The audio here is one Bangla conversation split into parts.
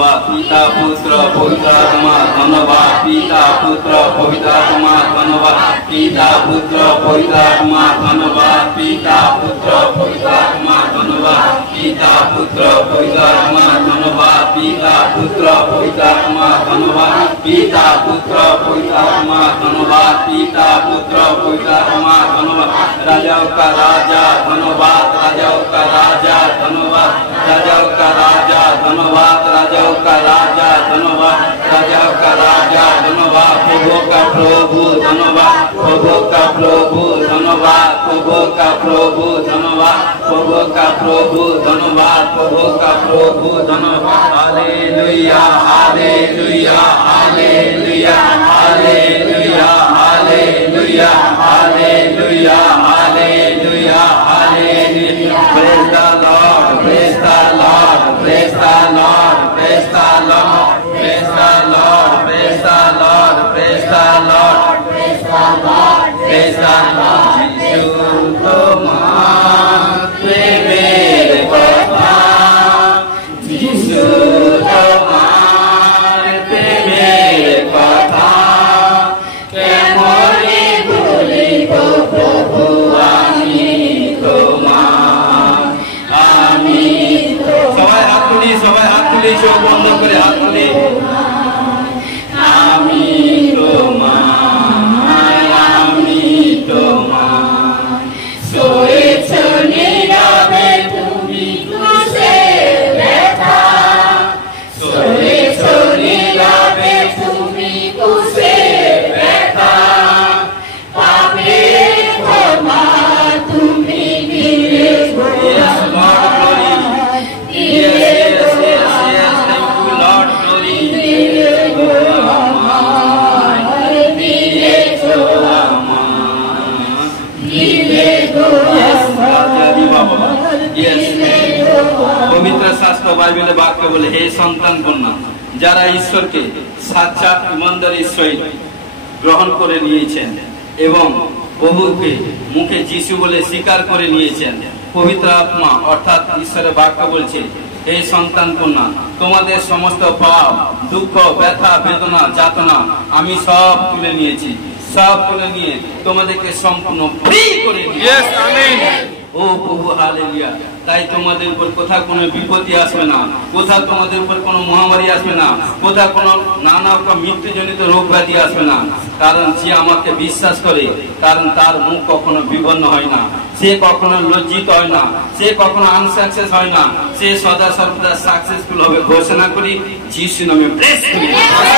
ধন্যবাদ পিতা পুত্র পবিত্র আত্মা ধন্যবাদ পিতা পুত্র পবিত্র আত্মা ধন্যবাদ পিতা পুত্র পবিত্র আত্মা ধন্যবাদ পিতা পুত্র পবিত্র আত্মা ধন্যবাদ পিতা পুত্র পবিত্র আত্মা ধন্যবাদ পিতা পুত্র পবিত্র আত্মা ধন্যবাদ পিতা পুত্র পবিত্র আত্মা ধন্যবাদ পিতা পুত্র পবিত্র আত্মা ধন্যবাদ রাজাओं का राजा धन्यवाद राजाओं का राजा धन्यवाद राजाओं का राजा धन्यवाद राजाओं का राजा धन्यवाद राजाओं का राजा धन्यवाद प्रभु का प्रभु धन्यवाद प्रभु का प्रभु धन्यवाद प्रभु का प्रभु धन्यवाद प्रभु का प्रभु धन्यवाद प्रभु का प्रभु धन्यवाद hallelujah hallelujah hallelujah hallelujah hallelujah hallelujah hallelujah hallelujah praise the Lord praise the Lord praise the Lord praise the Lord praise the Lord praise the Lord praise the Lord praise the Lord praise the Lord यीशु तुम्हारे मेरे बाबा यीशु तुम्हारे मेरे बाबा সবাই হাত তুলি চোখ বন্ধ করে হাত তুলি আমি তোমার সয়েছ নীরবে তুমি ক্রুশে ব্যথা সয়েছ নীরবে তুমি ক্রুশে ব্যথা পাপের ক্ষমা তুমি দিয়েছো পবিত্র শাস্ত্র বাইবেলে বাক্য বলে হে সন্তান কন্যা যারা ঈশ্বরকে সাচ্চা ইমানদার ঈশ্বর গ্রহণ করে নিয়েছেন এবং প্রভুকে মুখে যিশু বলে স্বীকার করে নিয়েছেন পবিত্র আত্মা অর্থাৎ ঈশ্বরের বাক্য বলছে হে সন্তান কন্যা তোমাদের সমস্ত পাপ দুঃখ ব্যথা বেদনা যাতনা আমি সব তুলে নিয়েছি সব তুলে নিয়ে তোমাদেরকে সম্পূর্ণ ফ্রি করে দিয়েছি আমিন ও প্রভু হালেলুয়া তাই তোমাদের উপর কোথাও কোনো বিপত্তি আসবে না কোথাও তোমাদের উপর কোনো মহামারী আসবে না কোথাও কোনো নানা রকম মৃত্যুজনিত রোগ ব্যাধি আসবে না কারণ যে আমাকে বিশ্বাস করে কারণ তার মুখ কখনো বিবর্ণ হয় না সে কখনো লজ্জিত হয় না সে কখনো আনসাকসেস হয় না সে সদা সর্বদা সাকসেসফুল হবে ঘোষণা করি যিশু নামে প্রেস করি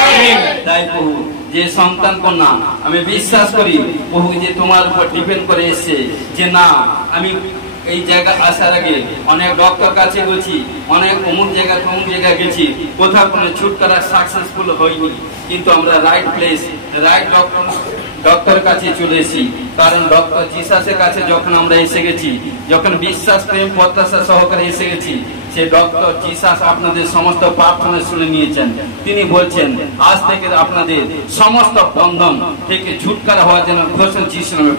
আমিন তাই প্রভু যে সন্তান কন্যা আমি বিশ্বাস করি প্রভু যে তোমার উপর ডিপেন্ড করে এসেছে যে না আমি এই জায়গা আসার আগে অনেক ডক্টর কাছে গেছি অনেক অমুক জায়গা গেছি কোথাও কোনো ছুটকারা সাকসেসফুল হয়নি কিন্তু আমরা রাইট প্লেস রাইট ডক্টর কাছে চলে এসেছি কারণ ডক্টর জিসাসের কাছে যখন আমরা এসে গেছি যখন বিশ্বাস প্রেম প্রত্যাশা সহকারে এসে গেছি সে ডক্টর জিসাস আপনাদের সমস্ত প্রার্থনা শুনে নিয়েছেন তিনি বলছেন আজ থেকে আপনাদের সমস্ত বন্ধন থেকে ছুটকারা হওয়ার জন্য ঘোষণা যিশু নামে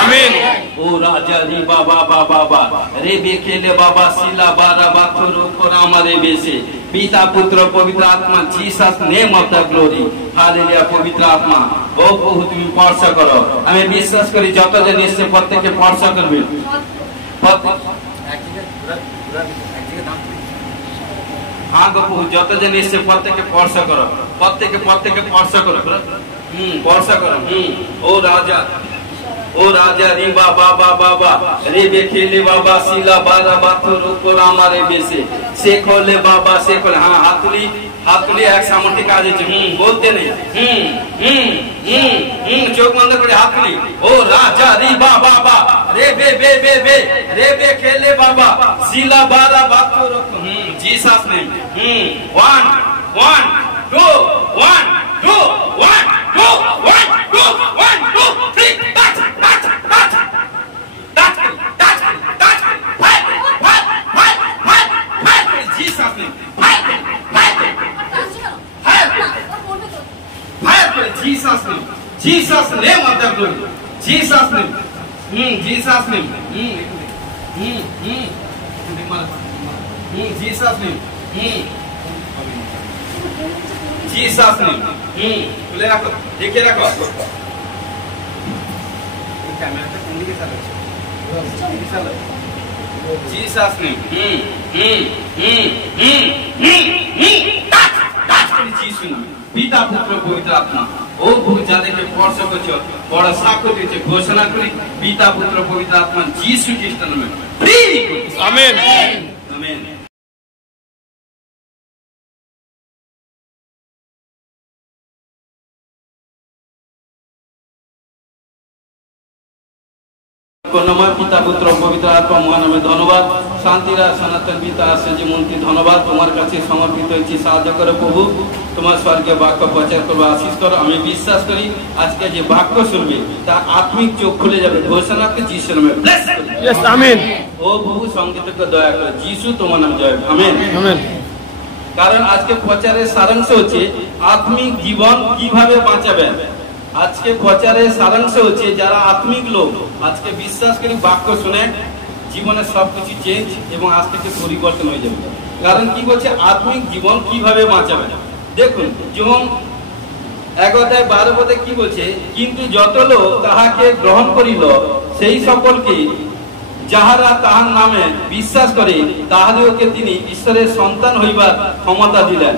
আমিন ও রাজা রি বাবা বাবা রে বেখেলে বাবা শিলা বারা বাথর উপর আমারে বেশে পিতা পুত্র পবিত্র আত্মা Jesus name of the glory hallelujah পবিত্র আত্মা ও প্রভু তুমি স্পর্শ করো আমি বিশ্বাস করি যতজন এসে প্রত্যেককে স্পর্শ করবে हाँ गपू যতজন এসে প্রত্যেককে স্পর্শ করো প্রত্যেককে স্পর্শ করো স্পর্শ করো ও রাজা রে বাবা বাবা রে বেখেলে বাবা শিলা বারা বাথর উপর আমারে বেশে সে খোলে বাবা সে খোলে हाँ हाथ तुली एक सामर्थ्य काज बोलते नहीं चोख बंद करे हाथ तुली ओ राजा री बाबा रे बे बे बे बे रे बे खेले बाबा शिला बारा बातो Jesus name 1 1 2 1 2 1 2 1 2 1 2 3 touch Jesus name Jesus name of the glory Jesus name Jesus name Jesus name Jesus name खुले रखो, देखिए रखो। कैमरा तो के साथ जीसस नेम जीसु नाम पिता पुत्र पवित्र आत्मा ও যাদেরকে স্পর্শ করছো বড় সাক্ষ্য দিয়েছে ঘোষণা করি পিতা পুত্র পবিত্র আত্মা যিশু খ্রিস্টের নামে আমেন আমেন। করুণাময় পিতা পুত্র পবিত্র আত্মা মহানামে ধন্যবাদ। শান্তিরা সনাতন পিতা আশ্চর্য মূর্তি ধন্যবাদ। তোমার কাছে সমর্পিত হয়েছি, সাহায্য করো প্রভু। তোমার স্বর্গে বাক্য প্রচার করবো, আশীষ করো। আমি বিশ্বাস করি আজকে যে বাক্য শুনবে তার আত্মিক চোখ খুলে যাবে। ঘোষণাকে যিশুর নামে ব্লেস করি। Yes amen. ও প্রভু সংগীতকে দয়া করো, যিশু তোমার নামে জয়। Amen amen. কারণ আজকে প্রচারের সারাংশ হচ্ছে আত্মিক জীবন কিভাবে বাঁচাবেন। আজকে প্রচারের সারাংশ হচ্ছে যারা আত্মিক লোক আজকে বিশ্বাস করি বাক্য শুনে জীবনে সবকিছু চেঞ্জ এবং আজ থেকে পরিবর্তন হয়ে যাবে। কারণ কি বলছে আত্মিক জীবন কিভাবে বাঁচাবেন। দেখুন যেমন 11:12 পদে কি বলছে, কিন্তু যত লোক তাহাকে গ্রহণ করিল সেই সকলকে যাহারা তাহার নামে বিশ্বাস করে তাহাদেরকে তিনি ঈশ্বরের সন্তান হইবার ক্ষমতা দিলেন।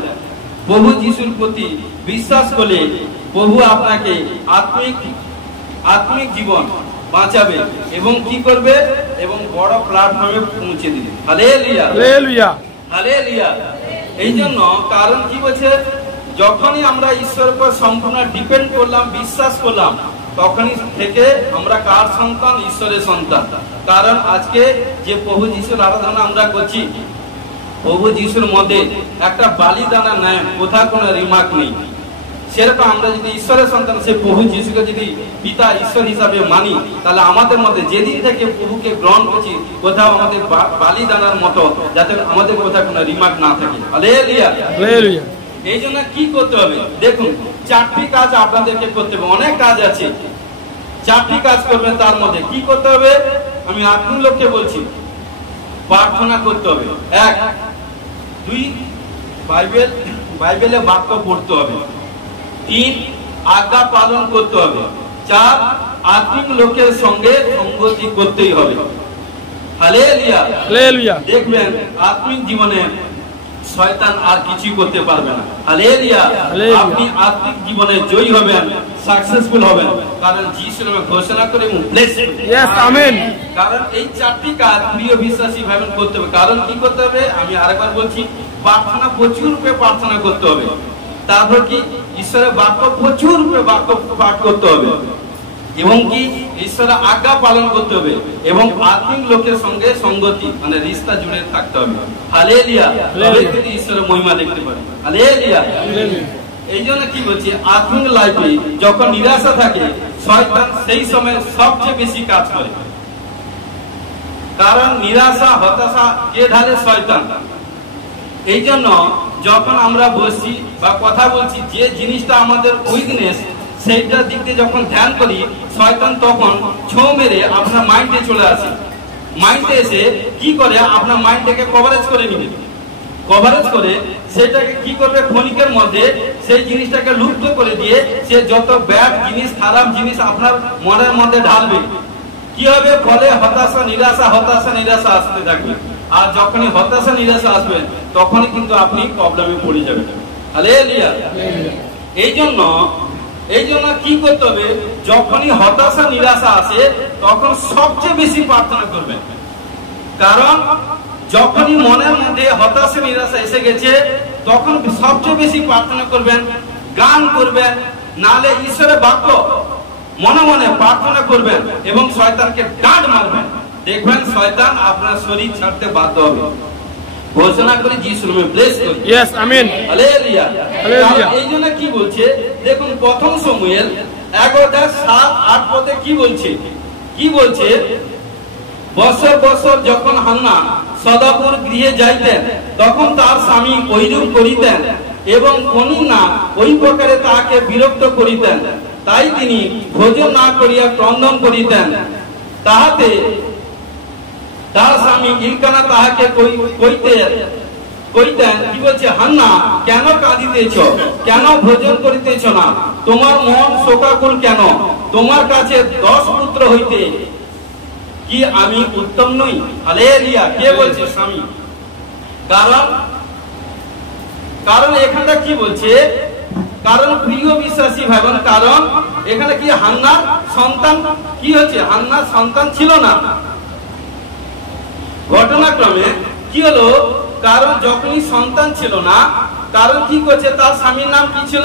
প্রভু যিশুর প্রতি বিশ্বাস করলে প্রভু আপনাকে আত্মিক জীবন বাঁচাবে এবং কি করবে এবং বড় প্ল্যাটফর্মে পৌঁছে দিবে। Hallelujah hallelujah hallelujah. এই জন্য কারণ কি বলছে যখনই আমরা ঈশ্বরের উপর সম্পূর্ণ ডিপেন্ড করলাম, বিশ্বাস করলাম, তখনই থেকে আমরা কার সন্তান? ঈশ্বরের সন্তান। কারণ আজকে যে প্রভু যিশুর আরাধনা আমরা করছি, প্রভু যিশুর মধ্যে একটা বালিদানা নেয়, কোথাও কোনো রিমার্ক নেই। সেরকম আমরা যদি ঈশ্বরের সন্তান সে প্রভু যিশুকে যদি পিতা ঈশ্বর হিসাবে মানি, তাহলে আমাদের মধ্যে যেদিন থেকে প্রভুকে গ্রহণ করছি কোথাও আমাদের বালিদানার মতো যাতে আমাদের কোথাও কোনো রিমার্ক না থাকে। Hallelujah hallelujah. এই জন্য কি করতে হবে? দেখুন 4টি কাজ আপনাদেরকে করতে হবে। অনেক কাজ আছে, 4টি কাজ করবেন। তার মধ্যে কি করতে হবে আমি আত্মিক লোককে বলছি, প্রার্থনা করতে হবে। 1, 2 বাইবেলে বাক্য পড়তে হবে। 3 আজ্ঞা পালন করতে হবে। 4 আত্মিক লোকের সঙ্গে সঙ্গতি করতেই হবে। Hallelujah hallelujah. দেখবেন আত্মিক জীবনে শয়তান আর কিছু করতে পারবে না। হালেলুয়া। আপনি আত্মিক জীবনে জয়ী হবেন, সাকসেসফুল হবেন, কারণ যিশুর নামে ঘোষণা করে ব্লেস। Yes amen. কারণ এই 4টি কাজ প্রিয় বিশ্বাসী ভাবে করতে হবে। কারণ কি করতে হবে আমি আরেকবার বলছি, প্রার্থনা প্রচুর রূপে প্রার্থনা করতে হবে। তারপর কি ঈশ্বরের বাক্য প্রচুর রূপে বাক্য পাঠ করতে হবে এবং কি ঈশ্বরের আজ্ঞা পালন করতে হবে এবং আত্মিক লোকের সঙ্গে সঙ্গতি মানে রিশতা জুড়ে থাকতে হবে। হালেলুয়া। তবে যদি ঈশ্বরের মহিমা দেখতে পারে। হালেলুয়া। এই জন্য কি বলছি আত্মিক লাইফে যখন নিরাশা থাকে শয়তান সেই সময় সবচেয়ে বেশি কাজ করে। কারণ নিরাশা হতাশা কে ঢালে? শয়তান। এই জন্য যখন আমরা বসছি বা কথা বলছি যে জিনিসটা আমাদের উইকনেস সেইটার দিক দিয়ে যখন ধ্যান করি শয়তান তখন ছো মেরে আপনার মাইন্ডে চলে আসে। মাইন্ডে এসে কি করে আপনার মাইন্ডটাকে কভারেজ করে নিবে। কভারেজ করে সেটাকে কি করবে ক্ষণিকের মধ্যে সেই জিনিসটাকে লুপ্ত করে দিয়ে সে যত ব্যাড জিনিস খারাপ জিনিস আপনার মনের মধ্যে ঢালবে। কি হবে? ফলে হতাশা নিরাশা আসতে থাকবে। আর যখনই হতাশা নিরাশা আসবে তখনই কিন্তু আপনি প্রবলেমে পড়ে যাবেন। হালেলুয়া। এই জন্য কি করতে হবে? যখনই হতাশা নিরাশা আসে তখন সবচেয়ে বেশি প্রার্থনা করবেন। কারণ যখনই মনের মধ্যে হতাশা নিরাশা এসে গেছে তখন সবচেয়ে বেশি প্রার্থনা করবেন, গান করবেন, নালে ঈশ্বরের বাক্য মনে মনে প্রার্থনা করবেন এবং শয়তানকে ডাঁট মারবেন। দেখবেন শয়তান আপনার শরীর ছাড়তে বাধ্য হবে। ঘোষণা করে যিশুর নামে ব্লেস করি। Yes amen. Hallelujah hallelujah. এই জন্য কি বলছে দেখুন প্রথম শমূয়েল 11:7-8 পদে কি বলছে বছর বছর যখন হান্না সদাপুর গৃহে যাইতেন তখন তার স্বামী ঐরূপ করিতেন এবং কোনি না ওই প্রকারে তাহাকে বিরক্ত করিতেন। তাই তিনি ভোজন না করিয়া ক্রন্দন করিতেন। তাহাতে তাহার স্বামী ইলকানা তাহাকে কইতে কইতেন কি বলছে, হান্না কেন কাঁদিতেছ, কেন ভোজন করিতেছ না, তোমার মন শোকাকুল কেন, তোমার কাছে 10 পুত্র হইতে কি আমি উত্তম নই? হালেলুয়া। কে বলছে? স্বামী। কারণ এখানটা কি বলছে, কারণ প্রিয় বিশ্বাসী ভাই বোন, কারণ এখানে কি হান্নার সন্তান কি হচ্ছে, হান্নার সন্তান ছিল না। ঘটনাক্রমে কি হলো, কারণ যখনই সন্তান ছিল না, কারণ কি করছে, তার স্বামীর নাম কি ছিল?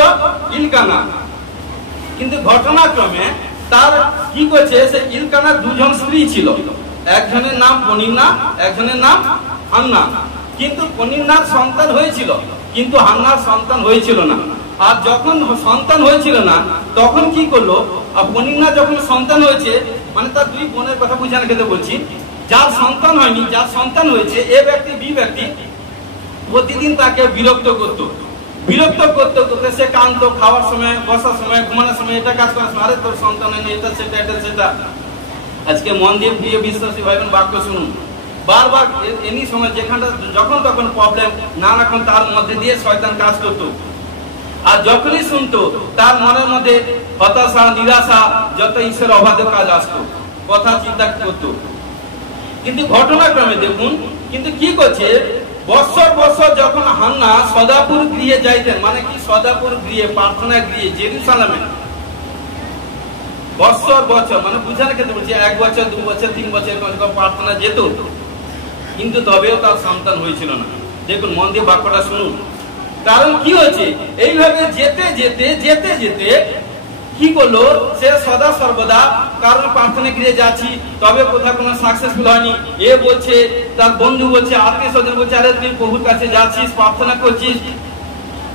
ইলকানা। কিন্তু ঘটনাক্রমে তার কি করছে, সে ইলকানার 2 জন স্ত্রী ছিল, একজনের নাম পনিন্না, একজনের নাম হান্না। কিন্তু পনিন্নার সন্তান হয়েছিল, কিন্তু হান্নার সন্তান হয়েছিল না। আর যখন সন্তান হয়েছিল না, তখন কি করলো, পনিন্না যখন সন্তান হয়েছে, মানে তার 2 বোনের কথা বুঝানো ক্ষেত্রে বলছি, যার সন্তান হয়নি, যার সন্তান হয়েছে, এ ব্যক্তি বি ব্যক্তি প্রতিদিন তাকে বিরক্ত করতো করতে সে কাঁদতো, খাওয়ার সময়, বসার সময়, ঘুমানোর সময়, এটা কাজ করার সময়, আরে তোর সন্তান হয়নি, এটা সেটা। আজকে মন দিয়ে প্রিয় বিশ্বাসী ভাই বোন বাক্য শুনুন, বারবার এনি সময় যেখানটা যখন তখন প্রবলেম না রকম তার মধ্যে দিয়ে শয়তান কাজ করতো। আর যখনই শুনতো তার মনের মধ্যে হতাশা, নিরাশা, যত ঈশ্বর অবাধ্য কাজ আসতো, কথা চিন্তা করতো। কিন্তু ঘটনাক্রমে দেখুন, কিন্তু কি করছে, বছর যখন হান্না সদাপুর গৃহে যাইতেন, মানে কি সদাপুর গৃহে, প্রার্থনা গৃহে জেরুসালেমে, বছর মানে বুঝানোর ক্ষেত্রে বলছি, 1 বছর 2 বছর 3 বছর প্রার্থনা যেত, কিন্তু তবেও তার সন্তান হয়েছিল না। দেখুন, মন দিয়ে বাক্যটা শুনুন। কারণ কি হয়েছে, এইভাবে যেতে কি করলো, সে সদা সর্বদা, কারণ প্রার্থনা গৃহে যাচ্ছি, তবে কোথাও কোনো সাকসেসফুল হয়নি। এ বলছে, তার বন্ধু বলছে, আত্মীয় স্বজন বলছে, আরে তুই প্রভুর কাছে যাচ্ছিস, প্রার্থনা করছিস,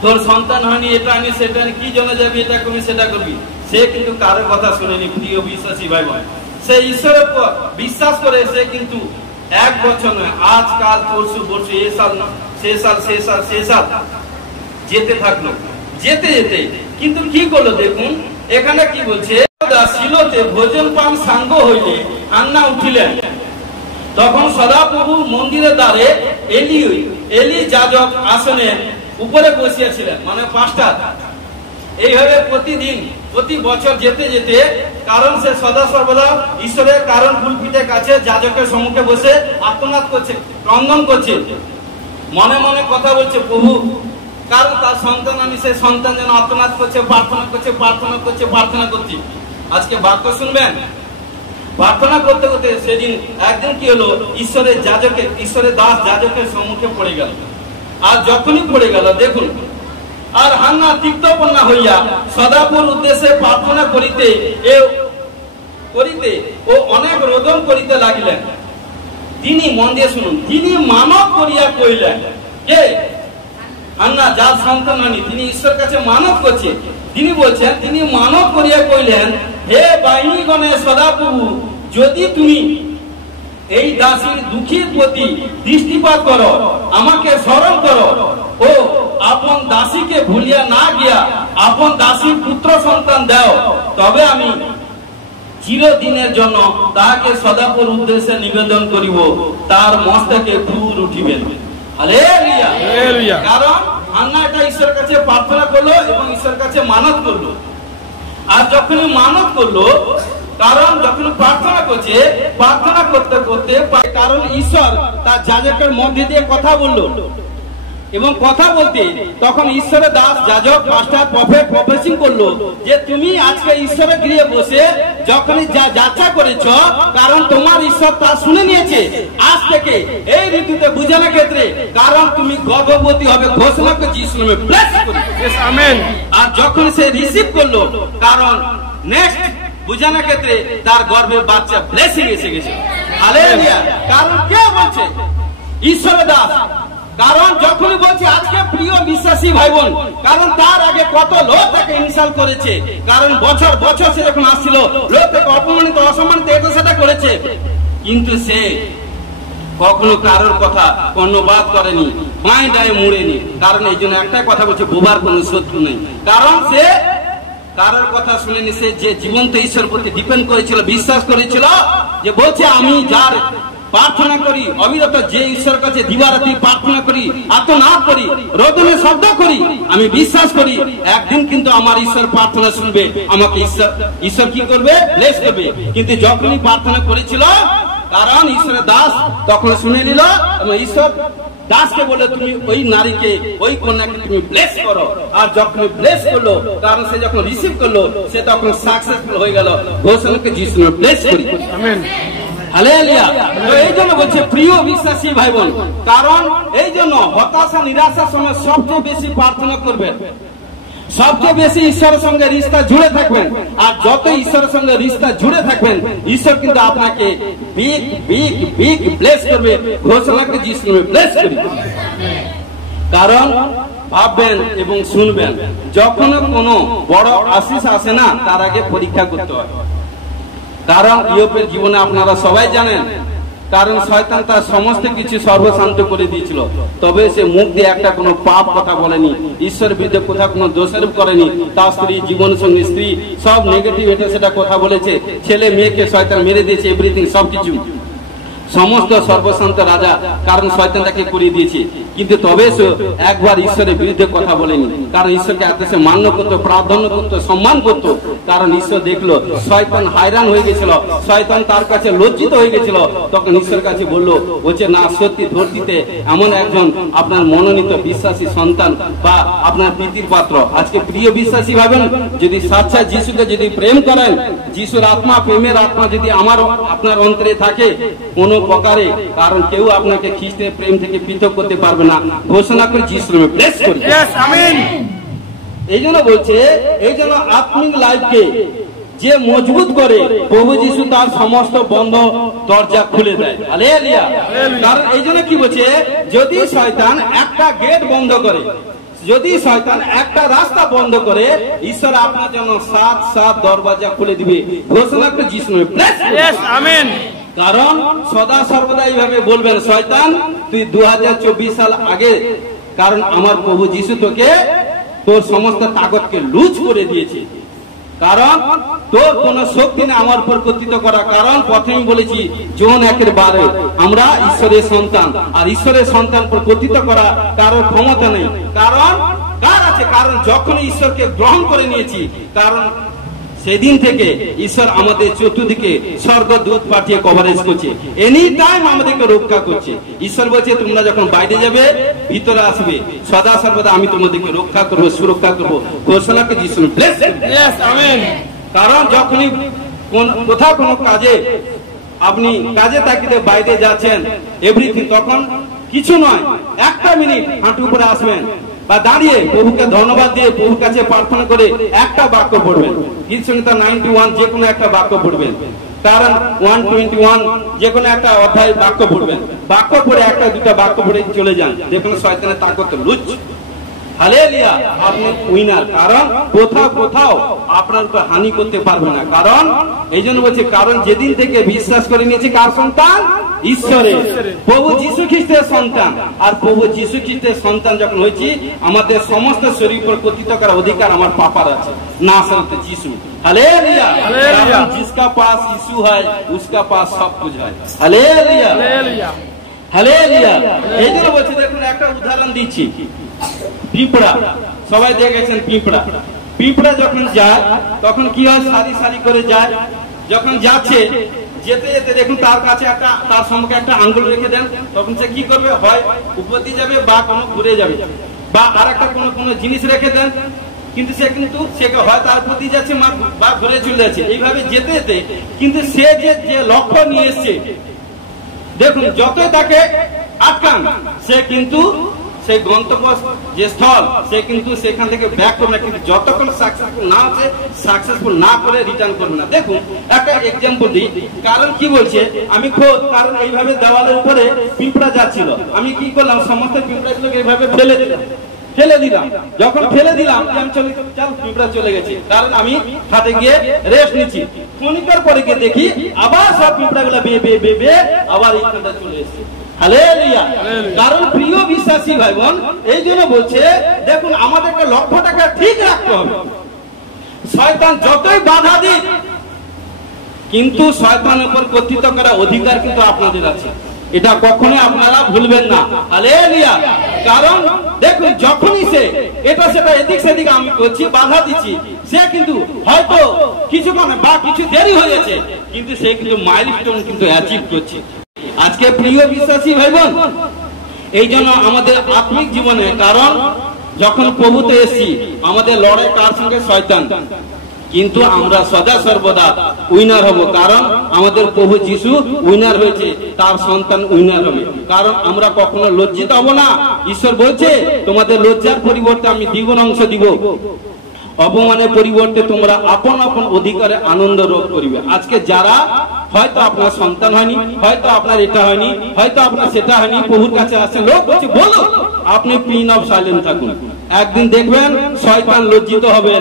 তোর সন্তান হয়নি, এটা আনি সেটা আনি, কি জন্য যাবি, এটা করবি সেটা করবি। সে কিন্তু কারোর কথা শুনেনি। প্রিয় বিশ্বাসী ভাই বোন, সে ঈশ্বরের উপর বিশ্বাস করে, সে কিন্তু 1 বছর নয়, আজ কাল পরশু এ সাল সে সাল যেতে থাকলো, যেতে কিন্তু কি করলো, দেখুন এখানে কি বলছে, শিলোতে ভোজন পান সাঙ্গ হইলে হান্না উঠিলেন, তখন সদাপ্রভু মন্দিরের দ্বারে এলি যাজক আসনের উপরে বসিয়াছিলেন, মানে পাঁচটা। এইভাবে প্রতি বছর যেতে, কারণ সে সদা সর্বদা ঈশ্বরের কারণ পুলপিটের কাছে যাজকের সম্মুখে বসে আত্মনাদ করছে, ক্রন্দন করছে, মনে মনে কথা বলছে, প্রভু, কারণ তার সন্তান আমি, সে সন্তান যেন আত্মনাদ করছে, প্রার্থনা করছে। আজকে বাক্য শুনবেন, প্রার্থনা করতে সেদিন একদিন কি হলো, ঈশ্বরের দাস যাজকের সম্মুখে পড়ে গেল। আর যখনই পড়ে গেল, দেখুন, আর হান্না তিক্তপন্না হইয়া সদাপুর উদ্দেশ্যে প্রার্থনা করিতে ও অনেক রোদন করিতে লাগিলেন। তিনি, মন দিয়ে শুনুন, তিনি মানব করিয়া কইলেন, কে? হান্না, যার সন্তান হয়নি, তিনি ঈশ্বর কাছে মানব করছে। তিনি বলছেন, তিনি মানব করিয়া কইলেন, হে বাহিনীগণের সদাপ্রভু, যদি তুমি এই দাসীর দুঃখীর প্রতি দৃষ্টিপাত করো, আমাকে স্মরণ করো, ও আপন দাসীকে ভুলিয়া না গিয়া আপন দাসীর পুত্র সন্তান দাও, তবে আমি চিরদিনের জন্য তাহাকে সদাপুর উদ্দেশ্যে নিবেদন করিব, তার মস্তকে ফুল উঠিবেন। হালেলুয়া। কারণ হান্না এটা ঈশ্বরের কাছে প্রার্থনা করলো এবং ঈশ্বরের কাছে মানত করলো। আর যখনই মানত করলো, কারণ যখন প্রার্থনা করতে কারণ ঈশ্বর তার যাজকের মধ্যে দিয়ে কথা বললো, এবং কথা বলতে তখন ঈশ্বরের দাস যাজক পাস্টার প্রফেট প্রফেসিং করলো যে তুমি আজকে ঈশ্বরের গৃহে বসে যখনই যা যাত্রা করেছ, কারণ তোমার ঈশ্বর তা শুনে নিয়েছে। আজ থেকে এই ঋতুতে বুঝানোর ক্ষেত্রে, কারণ তুমি গর্ভবতী হবে, ঘোষণা করছি ইসলামে ব্লেস করি, আমেন। আর যখন সে রিসিভ করলো, কারণ নেক্সট বুঝানোর ক্ষেত্রে তার গর্ভের বাচ্চা ব্লেসিং এসে গেছে। হালেলুয়া। কারণ কে বলছে? ঈশ্বরের দাস। কারণ যখনই বলছি আজকে প্রিয় বিশ্বাসী ভাই বোন, কারণ তার আগে কত লোক তাকে ইনসাল্ট করেছে, কারণ বছর সে যখন আসছিল, লোক তাকে অপমানিত, অসম্মানিত, এটা সেটা করেছে, কিন্তু সে কখনো কারোর কথা কর্ণপাত করেনি, বাঁয়ে দায়ে মুড়েনি। কারণ এই জন্য একটাই কথা বলছে, বোবার কোন শত্রু নেই। কারণ সে কারোর কথা শুনেনি, সে যে জীবন্ত ঈশ্বর প্রতি ডিপেন্ড করেছিল, বিশ্বাস করেছিল, যে বলছে আমি যার প্রার্থনা করি অবিরত, যে ঈশ্বর কাছে দিবারাত্রি প্রার্থনা করি, আর্তনাদ করি, রোদনে শব্দ করি, আমি বিশ্বাস করি একদিন কিন্তু আমার ঈশ্বর প্রার্থনা শুনবে, আমাকে ঈশ্বর কি করবে, ব্লেস করবে। কিন্তু যখনই প্রার্থনা করেছিল, কারণ ঈশ্বরের দাস তখন শুনে নিল এবং ঈশ্বর দাসকে বলে তুমি ওই নারীকে, ওই কন্যাকে তুমি ব্লেস করো। আর যখন ব্লেস করলো, কারণ সে যখন রিসিভ করলো, সে তখন সাকসেসফুল হয়ে গেল। ঘোষণাকে যিশু ব্লেস করি। Amen, hallelujah. তো এই জন্য বলছে প্রিয় বিশ্বাসী ভাই বোন, কারণ এই জন্য হতাশা নিরাশার সময় সবচেয়ে বেশি প্রার্থনা করবেন, সবচেয়ে বেশি ঈশ্বরের সঙ্গে রিস্তা জুড়ে থাকবেন। আর যত ঈশ্বরের সঙ্গে রিস্তা জুড়ে থাকবেন, ঈশ্বর কিন্তু আপনাকে বিগ বিগ বিগ ব্লেস করবে। ঘোষণাকে যিশু ব্লেস করবে। কারণ ভাববেন এবং শুনবেন, যখন কোনো বড় আশিস আসে না, তার আগে পরীক্ষা করতে হয়। কারণ ইয়োবের জীবনে আপনারা সবাই জানেন, কারণ শয়তান তার সমস্ত কিছু সর্বশান্ত করে দিয়েছিল, তবে সে মুখ দিয়ে একটা কোনো পাপ কথা বলেনি, ঈশ্বরের বিরুদ্ধে কোথাও কোনো দোষারোপ করেনি। তার স্ত্রী, জীবন সঙ্গী, স্ত্রী সব নেগেটিভ এটা সেটা কথা বলেছে, ছেলে মেয়েকে শয়তান মেরে দিয়েছে, এভরিথিং সবকিছু, সমস্ত সর্বশান্ত রাজা, কারণ শয়তান তাকে করিয়ে দিয়েছে। কিন্তু তবে সে একবার ঈশ্বরের বিরুদ্ধে কথা বলেনি, কারণ ঈশ্বরকে এত সে মান্য করতো, প্রাধান্য করতো, সম্মান করতো। কারণ ঈশ্বর দেখলো শয়তান হায়রান হয়ে গেছিল, শয়তান তার কাছে লজ্জিত হয়ে গেছিল, তখন ঈশ্বরের কাছে বললো, বলছে না, সত্যি ধরতিতে এমন একজন আপনার মনোনীত বিশ্বাসী সন্তান বা আপনার প্রীতির পাত্র। আজকে প্রিয় বিশ্বাসী ভাবেন, যদি সাচ্চা যিশুকে যদি প্রেম করেন, যিশুর আত্মা, প্রেমের আত্মা যদি আপনার অন্তরে থাকে কোনো প্রকারে, কারণ কেউ আপনাকে খ্রিস্টের প্রেম থেকে পৃথক করতে পারবে না। ঘোষণা করে যিশুর নামে ব্লেস করি। আমেন। এই জন্য বলছে, এই জন্য আত্মিক লাইফকে যে মজবুত করে, প্রভু যিশু তার সমস্ত বন্ধ দরজা খুলে দেয়। হালেলুয়া। কারণ এই জন্য কি বলছে, যদি শয়তান একটা গেট বন্ধ করে, যদি শয়তান একটা রাস্তা বন্ধ করে, ঈশ্বর আপনার জন্য 7 দরজা খুলে দিবে। ঘোষণা করে যিশুর নামে ব্লেস করি। আমেন। কারণ সদা সর্বদা এইভাবে বলবেন, শয়তান তুই 2024 সাল আগে, কারণ আমার প্রভু যিশু তোকে তোর সমস্ত তাকতকে লুজ করে দিয়েছে, কারণ তোর কোন শক্তি নেই আমার উপর কর্তৃত্ব করা। কারণ প্রথমেই বলেছি জন 1:12, আমরা ঈশ্বরের সন্তান, আর ঈশ্বরের সন্তান উপর কর্তৃত্ব করা কারোর ক্ষমতা নেই। কারণ কার আছে? কারণ যখন ঈশ্বরকে গ্রহণ করে নিয়েছি, কারণ সেদিন থেকে ঈশ্বর আমাদের চতুর্দিকে স্বর্গদূত পাঠিয়ে কভারেজ করছে, এনি টাইম আমাদেরকে রক্ষা করছে। ঈশ্বর বলছে তোমরা যখন বাইরে যাবে, ভিতরে আসবে, সদা সর্বদা আমি তোমাদেরকে রক্ষা করবো, সুরক্ষা করবো। ঘোষণাকে যিশু ব্লেস করবে। আমেন। কারণ যখনই কোথাও কোনো কাজে আপনি কাজে তাকিয়ে বাইরে যাচ্ছেন, এভরিথিং, তখন কিছু নয়, 1 মিনিট হাঁটু উপরে আসবেন বা দাঁড়িয়ে প্রভুকে ধন্যবাদ দিয়ে প্রভুর কাছে প্রার্থনা করে একটা বাক্য পড়বেন। গীতসংহিতা 91 যে কোনো একটা বাক্য পড়বেন, কারণ 121 যে কোনো একটা অধ্যায় বাক্য পড়বেন। বাক্য পড়ে একটা দুটা বাক্য পড়ে চলে যান, দেখুন শয়তানের তাকত লুজ। হালেলুয়া। আপনি উইনার, কারণ কোথাও আপনার উপর হানি করতে পারবে না। কারণ এই জন্য বলছে, কারণ যেদিন থেকে বিশ্বাস করে নিয়েছে কার সন্তান? ঈশ্বরের, প্রভু যীশু খ্রিস্টের সন্তান। আর প্রভু যীশু খ্রিস্টের সন্তান যখন হয়েছি, আমাদের সমস্ত শরীর উপর কর্তৃত্ব করার অধিকার আমার পাপার আছে, না আসলে যিশু। हालेलुया। जिसका पास यीशु है उसका पास सब कुछ है। Hallelujah hallelujah. এই জন্য বলছি, দেখুন একটা উদাহরণ দিচ্ছি। পিঁপড়া, সবাই দেখেছেন পিঁপড়া। পিঁপড়া যখন যায় তখন কি হয়? সারি সারি করে যায়। যখন যাচ্ছে, যেতে যেতে দেখুন তার কাছে একটা, তার সম্মুখে একটা আঙ্গুল রেখে দেন, তখন সে কি করবে? হয় উপর দিয়ে যাবে বা কোনো ঘুরে যাবে, বা আর একটা কোনো জিনিস রেখে দেন, কিন্তু সে হয় তার উপর দিয়ে যাচ্ছে বা ঘুরে চলে যাচ্ছে। এইভাবে যেতে যেতে কিন্তু সে যে লক্ষ্য নিয়ে এসছে, দেখুন যতই তাকে আটকান, সে কিন্তু সেই গন্তব্য যে স্থল, সে কিন্তু সেখান থেকে ব্যাক করবে না। কিন্তু যতক্ষণ সাকসেসফুল না করে রিটার্ন করবে না। দেখুন একটা এক্সাম্পল দিই, কারণ কি বলছে, আমি খোঁজ, কারণ এইভাবে দেওয়ালের উপরে পিঁপড়া যাচ্ছিল, আমি কি করলাম? সমস্ত পিঁপড়াগুলোকে এইভাবে ফেলে দিলাম। যখন ফেলে দিলাম, পিঁপড়া চলে গেছে, কারণ আমি হাতে গিয়ে রেস্ট নিচ্ছি। ক্ষণিকের পরে গিয়ে দেখি আবার সব পিঁপড়া গুলা বেয়ে আবার এইখানটা চলে এসেছে। হালেলুয়া। কারণ প্রিয় বিশ্বাসী ভাই বোন, এই জন্য বলছে, দেখুন আমাদেরকে লক্ষ্যটাকে ঠিক রাখতে হবে। শয়তান যতই বাধা দিক, কিন্তু শয়তানের উপর কর্তৃত্ব করার অধিকার কিন্তু আপনাদের আছে, এটা কখনোই আপনারা ভুলবেন না। হালেলুয়া। কারণ দেখুন, যখনই সে এটা সেটা এদিক সেদিক আমি করছি, বাধা দিচ্ছি, সে কিন্তু হয়তো কিছুক্ষণ বা কিছু দেরি হয়ে গেছে, কিন্তু সে কিন্তু মাইলস্টোন কিন্তু অ্যাচিভ করছে। আজকে প্রিয় বিশ্বাসী ভাই বোন, এই জন্য আমাদের আত্মিক জীবনে, কারণ যখন প্রভুতে এসেছি আমাদের লড়াই কার সঙ্গে? শয়তান। কিন্তু আমরা সদা সর্বদা উইনার হব, কারণ আমাদের প্রভু যিশু উইনার হয়েছে, তার সন্তান উইনার হবে। কারণ আমরা কখনো লজ্জিত হব না। ঈশ্বর বলছে তোমাদের লজ্জার পরিবর্তে আমি দ্বিগুণ অংশ দিব, অপমানের পরিবর্তে তোমরা আপন আপন অধিকারে আনন্দ রোধ করিবে। আজকে যারা হয়তো আপনার সন্তান হয়নি, হয়তো আপনার এটা হয়নি, হয়তো আপনার সেটা হয়নি, প্রভুর কাছে আসে, লোক বলছে বলো, আপনি পিন অফ সাইলেন্ট থাকুন। একদিন দেখবেন শয়তান লজ্জিত হবে,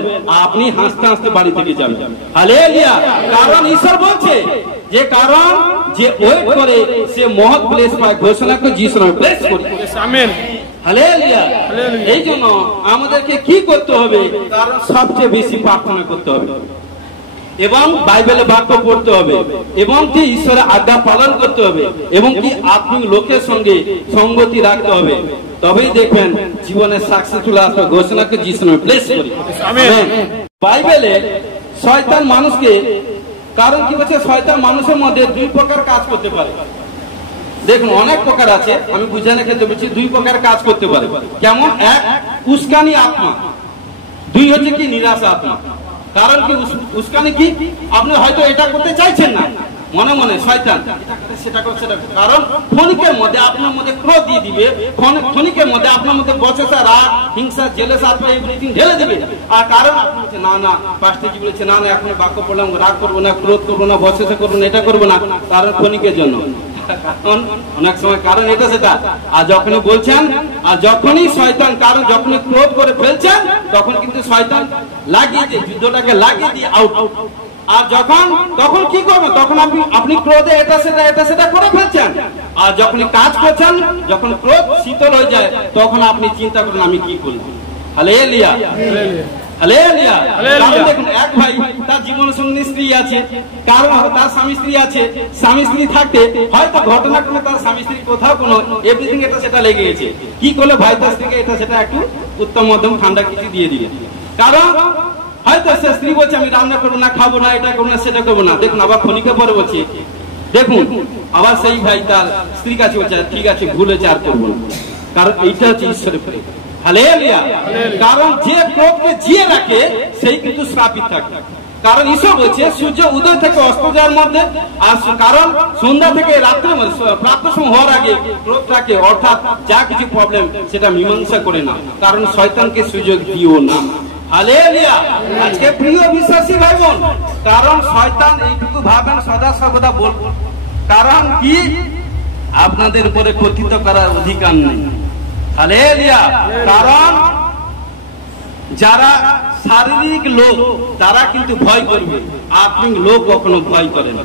আপনি হাসতে হাসতে বাড়ি থেকে যাবেন। হালেলুয়া। কারণ ঈশ্বর বলছে যে কারণ যে ওয়েট করে সে মহৎ প্লেস পায়, ঘোষণা করে যিশু নামে প্লেস করে। আমেন। হালেলুয়া। এই জন্য আমাদেরকে কি করতে হবে? কারণ সবচেয়ে বেশি প্রার্থনা করতে হবে, এবং বাইবেলের বাক্য পড়তে হবে, এবং কি ঈশ্বরের আজ্ঞা পালন করতে হবে, এবং কি আত্মিক লোকের সঙ্গে সঙ্গতি রাখতে হবে। তবেই দেখবেন জীবনে সাকসেস চলে আসবে। ঘোষণা করে যিশু নামে প্লেস করি। আমেন। বাইবেলে শয়তান মানুষকে, কারণ কি বলছে, শয়তান মানুষের মধ্যে দুই প্রকার কাজ করতে পারে। দেখুন, অনেক প্রকার আছে, আমি বুঝানোর ক্ষেত্রে বলছি দুই প্রকার কাজ করতে পারে। কেমন? এক, উস্কানি আত্মা, দুই হচ্ছে কি নিরাশা আত্মা। কারণ কি উস্কানি কি? আপনি হয়তো এটা করতে চাইছেন না, মনে মনে শয়তান সেটা করে সেটা, কারণ ক্ষণিকের মধ্যে আপনার মধ্যে ক্রোধ দিয়ে দিবে, ক্ষণিকের মধ্যে আপনার মধ্যে বচসা, রাগ, হিংসা, জেলাস আত্মা এভরিথিং ঢেলে দিবে। আর কারণ আপনি বলছে না না, পাস্টরজি বলেছে না না, এখন বাক্য পড়লাম, রাগ করবো না, ক্রোধ করবো না, বচসা করবো না, এটা করবো না, কারণ ক্ষণিকের জন্য। অনেক সময় কারণ এটা সেটা। আর যখনই বলছেন, আর যখনই শয়তান, কারণ যখনই ক্রোধ করে ফেলছেন, তখন কিন্তু শয়তান লাগিয়ে দিয়ে, যুদ্ধটাকে লাগিয়ে দিয়ে আউট। আর তখন কি করবেন? তখন আপনি ক্রোধে এটা সেটা করে ফেলছেন। আর যখনই কাজ করছেন, যখন ক্রোধ শীতল হয়ে যায়, তখন আপনি চিন্তা করেন আমি কি করব। হালেলুয়া। হালেলুয়া। কারণ দেখুন, এক ভাই তার জীবন সঙ্গী স্ত্রী আছে, কারণ তার স্বামী স্ত্রী আছে, স্বামী স্ত্রী থাকতে হয়তো ঘটনা করে তার স্বামী স্ত্রী কোথাও কোনো এভরিথিং এটা সেটা লেগে গেছে। কি করলে ভাই তার স্ত্রীকে এটা সেটা একটু উত্তম মধ্যম ঠান্ডা কিছু দিয়ে দিলে, কারণ হয়তো সে স্ত্রী বলছে আমি রান্না করবো না, খাবো না, এটা করবো না, সেটা করবো না। দেখুন, আবার ক্ষণিকের পরে বলছে, দেখুন আবার সেই ভাই তার স্ত্রীর কাছে বলছে ঠিক আছে, ভুলে আর করবো না। কারণ এইটা হচ্ছে ঈশ্বরের প্রেম। হালেলুয়া। কারণ যে ক্রোধকে জিয়ে রাখে সেই কিন্তু শ্রাপিত থাকে। কারণ ঈশ্বর বলছে সূর্য উদয় থেকে অস্ত যাওয়ার মধ্যে, আর কারণ সন্ধ্যা থেকে রাত্রের মধ্যে প্রাপ্ত সময় হওয়ার আগে ক্রোধটাকে, অর্থাৎ যা কিছু প্রবলেম সেটা মীমাংসা করে না, কারণ শয়তানকে সুযোগ দিও না। হালেলুয়া। আজকে প্রিয় বিশ্বাসী ভাই বোন, কারণ শয়তান এইটুকু ভাবেন সদা সর্বদা বলবো, কারণ কি আপনাদের উপরে কর্তৃত্ব করার অধিকার নেই। হালেলুয়া। কারণ যারা শারীরিক লোক তারা কিন্তু ভয় করবে, আত্মিক লোক কখনো ভয় করে না।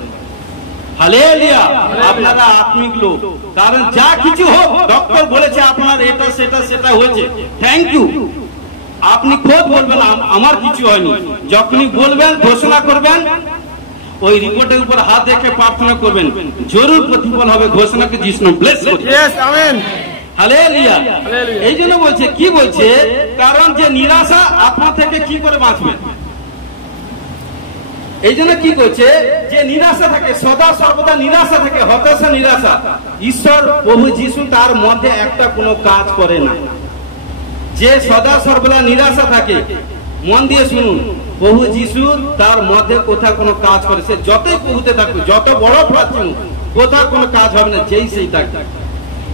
হালেলুয়া। আপনারা আত্মিক লোক, কারণ যা কিছু হোক, ডক্টর বলেছে আপনার এটা সেটা হয়েছে, থ্যাংক ইউ, আপনি খোদ বলবেন আমার কিছু হয়নি। যখনই বলবেন, ঘোষণা করবেন, ওই রিপোর্টের উপর হাত রেখে প্রার্থনা করবেন, জরুর প্রতিফল হবে। ঘোষণাকে যিশু নামে ব্লেস করি। আমেন। হালেলুয়া। এই জন্য বলছে, কি বলছে, কারণ যে নিরাশা আপনার থেকে কি করে বাঁচবেন, এই জন্য কি করছে, যে নিরাশা থাকে, সদা সর্বদা নিরাশা থাকে, হতাশা, নিরাশা, ঈশ্বর প্রভু যিশু তার মধ্যে একটা কোনো কাজ করে না। যে সদা সর্বদা নিরাশা থাকে, মন দিয়ে শুনুন, প্রভু যিশু তার মধ্যে কোথাও কোনো কাজ করে, সে যতই প্রভুতে থাকুক, যত বড় প্রাচীন, কোথাও কোনো কাজ হবে না, যেই সেই থাকে।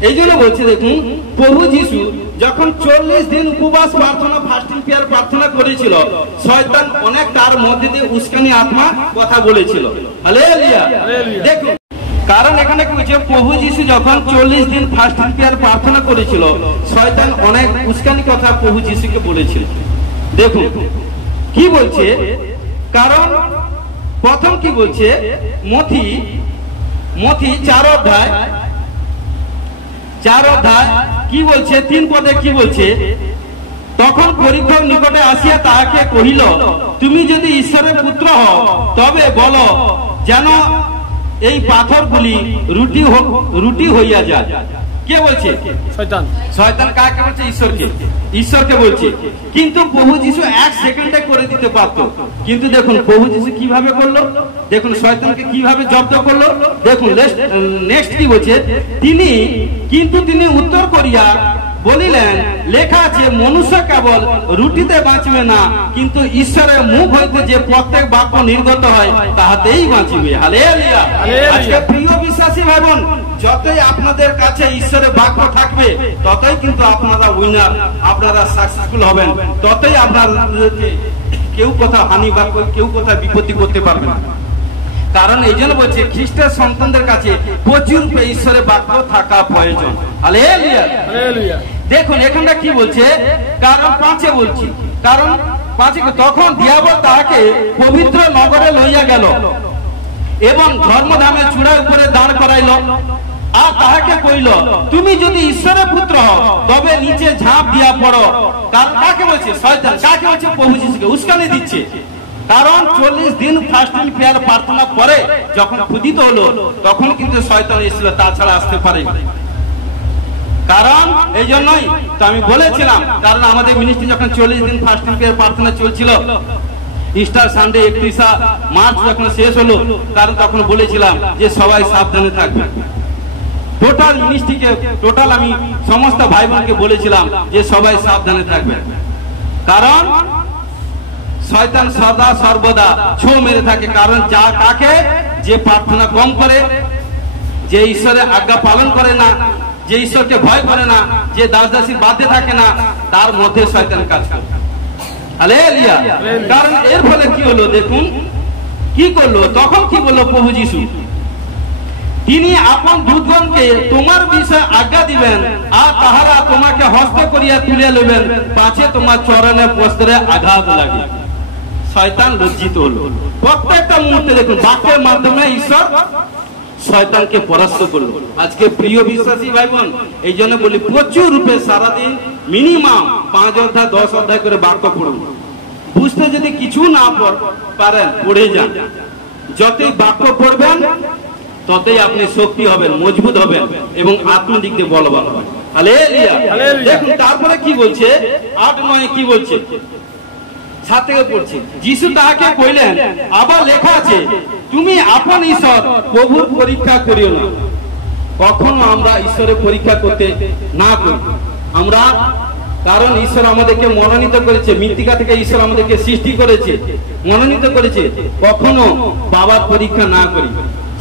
এই জন্য বলছে, দেখুন প্রভু যিশু যখন 40 দিন উপবাস প্রার্থনা, ফাস্টিং প্রেয়ার প্রার্থনা করেছিল, শয়তান অনেক তার মধ্যে দিয়ে উস্কানি আত্মা কথা বলেছিল। হালেলুয়া। দেখুন, কারণ এখানে কি হচ্ছে, প্রভু যিশু যখন 40 দিন ফাস্টিং প্রেয়ার প্রার্থনা করেছিল, শয়তান অনেক উস্কানি কথা প্রভু যিশুকে বলেছিল। দেখুন কি বলছে, কারণ প্রথম কি বলছে, মথি 4 অধ্যায় কি বলছে, 3 পদে কি বলছে, তখন পরীক্ষক নিকটে আসিয়া তাহাকে কহিল, তুমি যদি ঈশ্বরের পুত্র হও তবে বলো যেন এই পাথরগুলি রুটি হইয়া যায়। কে বলছে? শয়তান। শয়তান কাকে বলছে? ঈশ্বরকে। ঈশ্বরকে বলছে। কিন্তু প্রভু যিশু 1 সেকেন্ডে করে দিতে পারত, কিন্তু দেখুন প্রভু যিশু কিভাবে করলো, দেখুন শয়তানকে কিভাবে জব্দ করলো। দেখুন নেক্সট কি বলছে, তিনি উত্তর করিয়া বলিলেন, লেখা আছে মনুষ্য কেবল রুটিতে বাঁচবে না, কিন্তু ঈশ্বরের মুখ হইতে যে প্রত্যেক বাক্য নির্গত হয় তাহাতেই বাঁচিবে। হালেলুয়া। আজকে প্রিয় বিশ্বাসী ভাই বোন, যতই আপনাদের কাছে ঈশ্বরের বাক্য থাকবে ততই কিন্তু আপনারা উইনার, আপনারা সাকসেসফুল হবেন, ততই আপনাদেরকে কেউ কথা হানি বা কেউ কথা বিপত্তি করতে পারবে না। কারণ এই জন্য বলছে খ্রিস্টের সন্তানদের কাছে প্রচুর রূপে ঈশ্বরের বাক্য থাকা প্রয়োজন। Hallelujah, hallelujah. দেখুন এখানটা কি বলছে, কারণ 5 বলছি, কারণ 5 তখন দিয়াবল তাহাকে পবিত্র নগরে লইয়া গেল এবং ধর্মধামের চূড়ার উপরে দাঁড় করাইল, আর তাহাকে কইল, তুমি যদি ঈশ্বরের পুত্র হও তবে নিচে ঝাঁপ দিয়া পড়ো। কারণ কাকে বলছে? শয়তান। কাকে বলছে? প্রভু যিশুকে উস্কানি দিচ্ছে। কারণ 40 দিন ফাস্টিং প্রেয়ার প্রার্থনা করে যখন ক্ষুধিত হলো তখন কিন্তু শয়তান এসেছিল, তাছাড়া আসতে পারে। কারণ এই জন্যই তো আমি বলেছিলাম, কারণ আমাদের মিনিস্ট্রি যখন 40 দিন ফাস্টিং প্রেয়ার প্রার্থনা চলছিল, ইস্টার সানডে 31 মার্চ যখন শেষ হলো, কারণ তখন বলেছিলাম যে সবাই সাবধানে থাকবে। টোটাল মিনিস্ট্রিকে টোটাল আমি সমস্ত ভাই বোনকে বলেছিলাম যে সবাই সাবধানে থাকবে, কারণ শয়তান সদা সর্বদা ছো মেরে থাকে। কারণ যা কাকে যে প্রার্থনা কম করে, যে ঈশ্বরের আজ্ঞা পালন করে না, যে ঈশ্বরকে ভয় করে না, যে দাস দাসীর বাধ্যে থাকে না, তার মধ্যে শয়তান কাজ করে। হালেলুয়া। কারণ এর ফলে কি হলো, দেখুন কি করলো, তখন কি বললো প্রভু যিশু, তিনি আপন দূতগণকে তোমার বিষয়ে আজ্ঞা দিবেন, আর তাহারা তোমাকে হস্ত করিয়া তুলে লইবেন, পাছে তোমার চরণে বস্ত্রে আঘাত লাগে। শয়তান লজ্জিত হলো। প্রত্যেকটা মুহূর্তে দেখুন বাক্যের মাধ্যমে ঈশ্বর শয়তানকে পরাস্ত করলো। আজকে প্রিয় বিশ্বাসী ভাই বোন, এই জন্য বলি প্রচুর রূপে সারাদিন মিনিমাম 5 অধ্যায় 10 অধ্যায় করে বাক্য পড়ুন। বুঝতে যদি কিছু না পারেন পড়ে যান। যতই বাক্য পড়বেন ততই আপনি শক্তি হবেন, মজবুত হবেন এবং আত্মদিক দিয়ে বলবান হবেন। হালেলুয়া। দেখুন তারপরে কি বলছে, 8-9 কি বলছে, 7 থেকে পড়ছি। যিশু তাহাকে কইলেন, আবার লেখা আছে, তুমি আপন ঈশ্বর প্রভুর পরীক্ষা করিও না। কখনো আমরা ঈশ্বরের পরীক্ষা করতে না করি আমরা, কারণ ঈশ্বর আমাদেরকে মনোনীত করেছে, মৃত্তিকা থেকে ঈশ্বর আমাদেরকে সৃষ্টি করেছে, মনোনীত করেছে। কখনো বাবার পরীক্ষা না করি।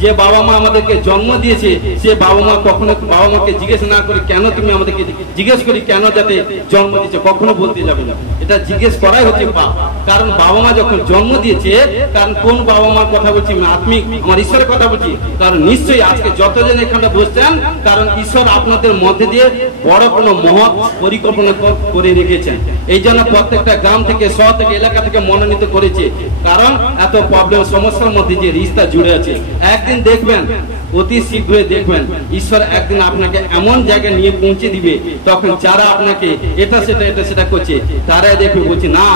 যে বাবা মা আমাদেরকে জন্ম দিয়েছে, সে বাবা মা কখনো বাবা মাকে জিজ্ঞেস না করে কেন তুমি আমাদেরকে জিজ্ঞেস করি কেন যাতে জন্ম দিয়েছে, কখনো বলতে যাবে না। এটা জিজ্ঞেস করাই হচ্ছে পাপ। কারণ বাবা মা যখন জন্ম দিয়েছে, কারণ কোন বাবা মার কথা বলছি, আত্মিক আমার ঈশ্বরের কথা বলছি। কারণ নিশ্চয়ই আজকে যতজন এখানে বসছেন, কারণ ঈশ্বর আপনাদের মধ্যে দিয়ে বড় কোনো মহৎ পরিকল্পনা করে রেখেছেন। এই জন্য প্রত্যেকটা গ্রাম থেকে, শহর থেকে, এলাকা থেকে মনোনীত করেছে। কারণ এত প্রবলেম সমস্যার মধ্যে যে রিস্তা জুড়ে আছে, একদিন দেখবেন, অতি শীঘ্রই দেখবেন ঈশ্বর একদিন আপনাকে এমন জায়গায় নিয়ে পৌঁছে দিবে, তখন যারা আপনাকে এটা সেটা করছে তারা দেখবে বলছে না,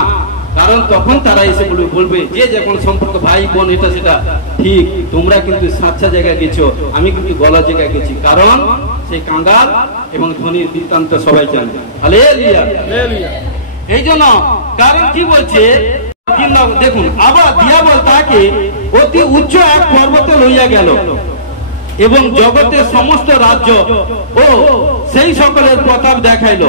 কারণ তখন তারা এসে বলবে যে যখন সম্পর্ক ভাই বোন এটা সেটা ঠিক, তোমরা কিন্তু সাচ্চা জায়গায় গেছো, আমি কিন্তু গলার জায়গায় গেছি। কারণ সেই কাঙ্গাল এবং ধনীর বৃত্তান্ত সবাই জানে। Hallelujah, hallelujah. এই জন্য কারণ কি বলছে, দেখুন আবার দিয়াবল তাকে অতি উচ্চ এক পর্বতে লইয়া গেল এবং জগতের সমস্ত রাজ্য ও সেই সকলের প্রতাপ দেখাইল,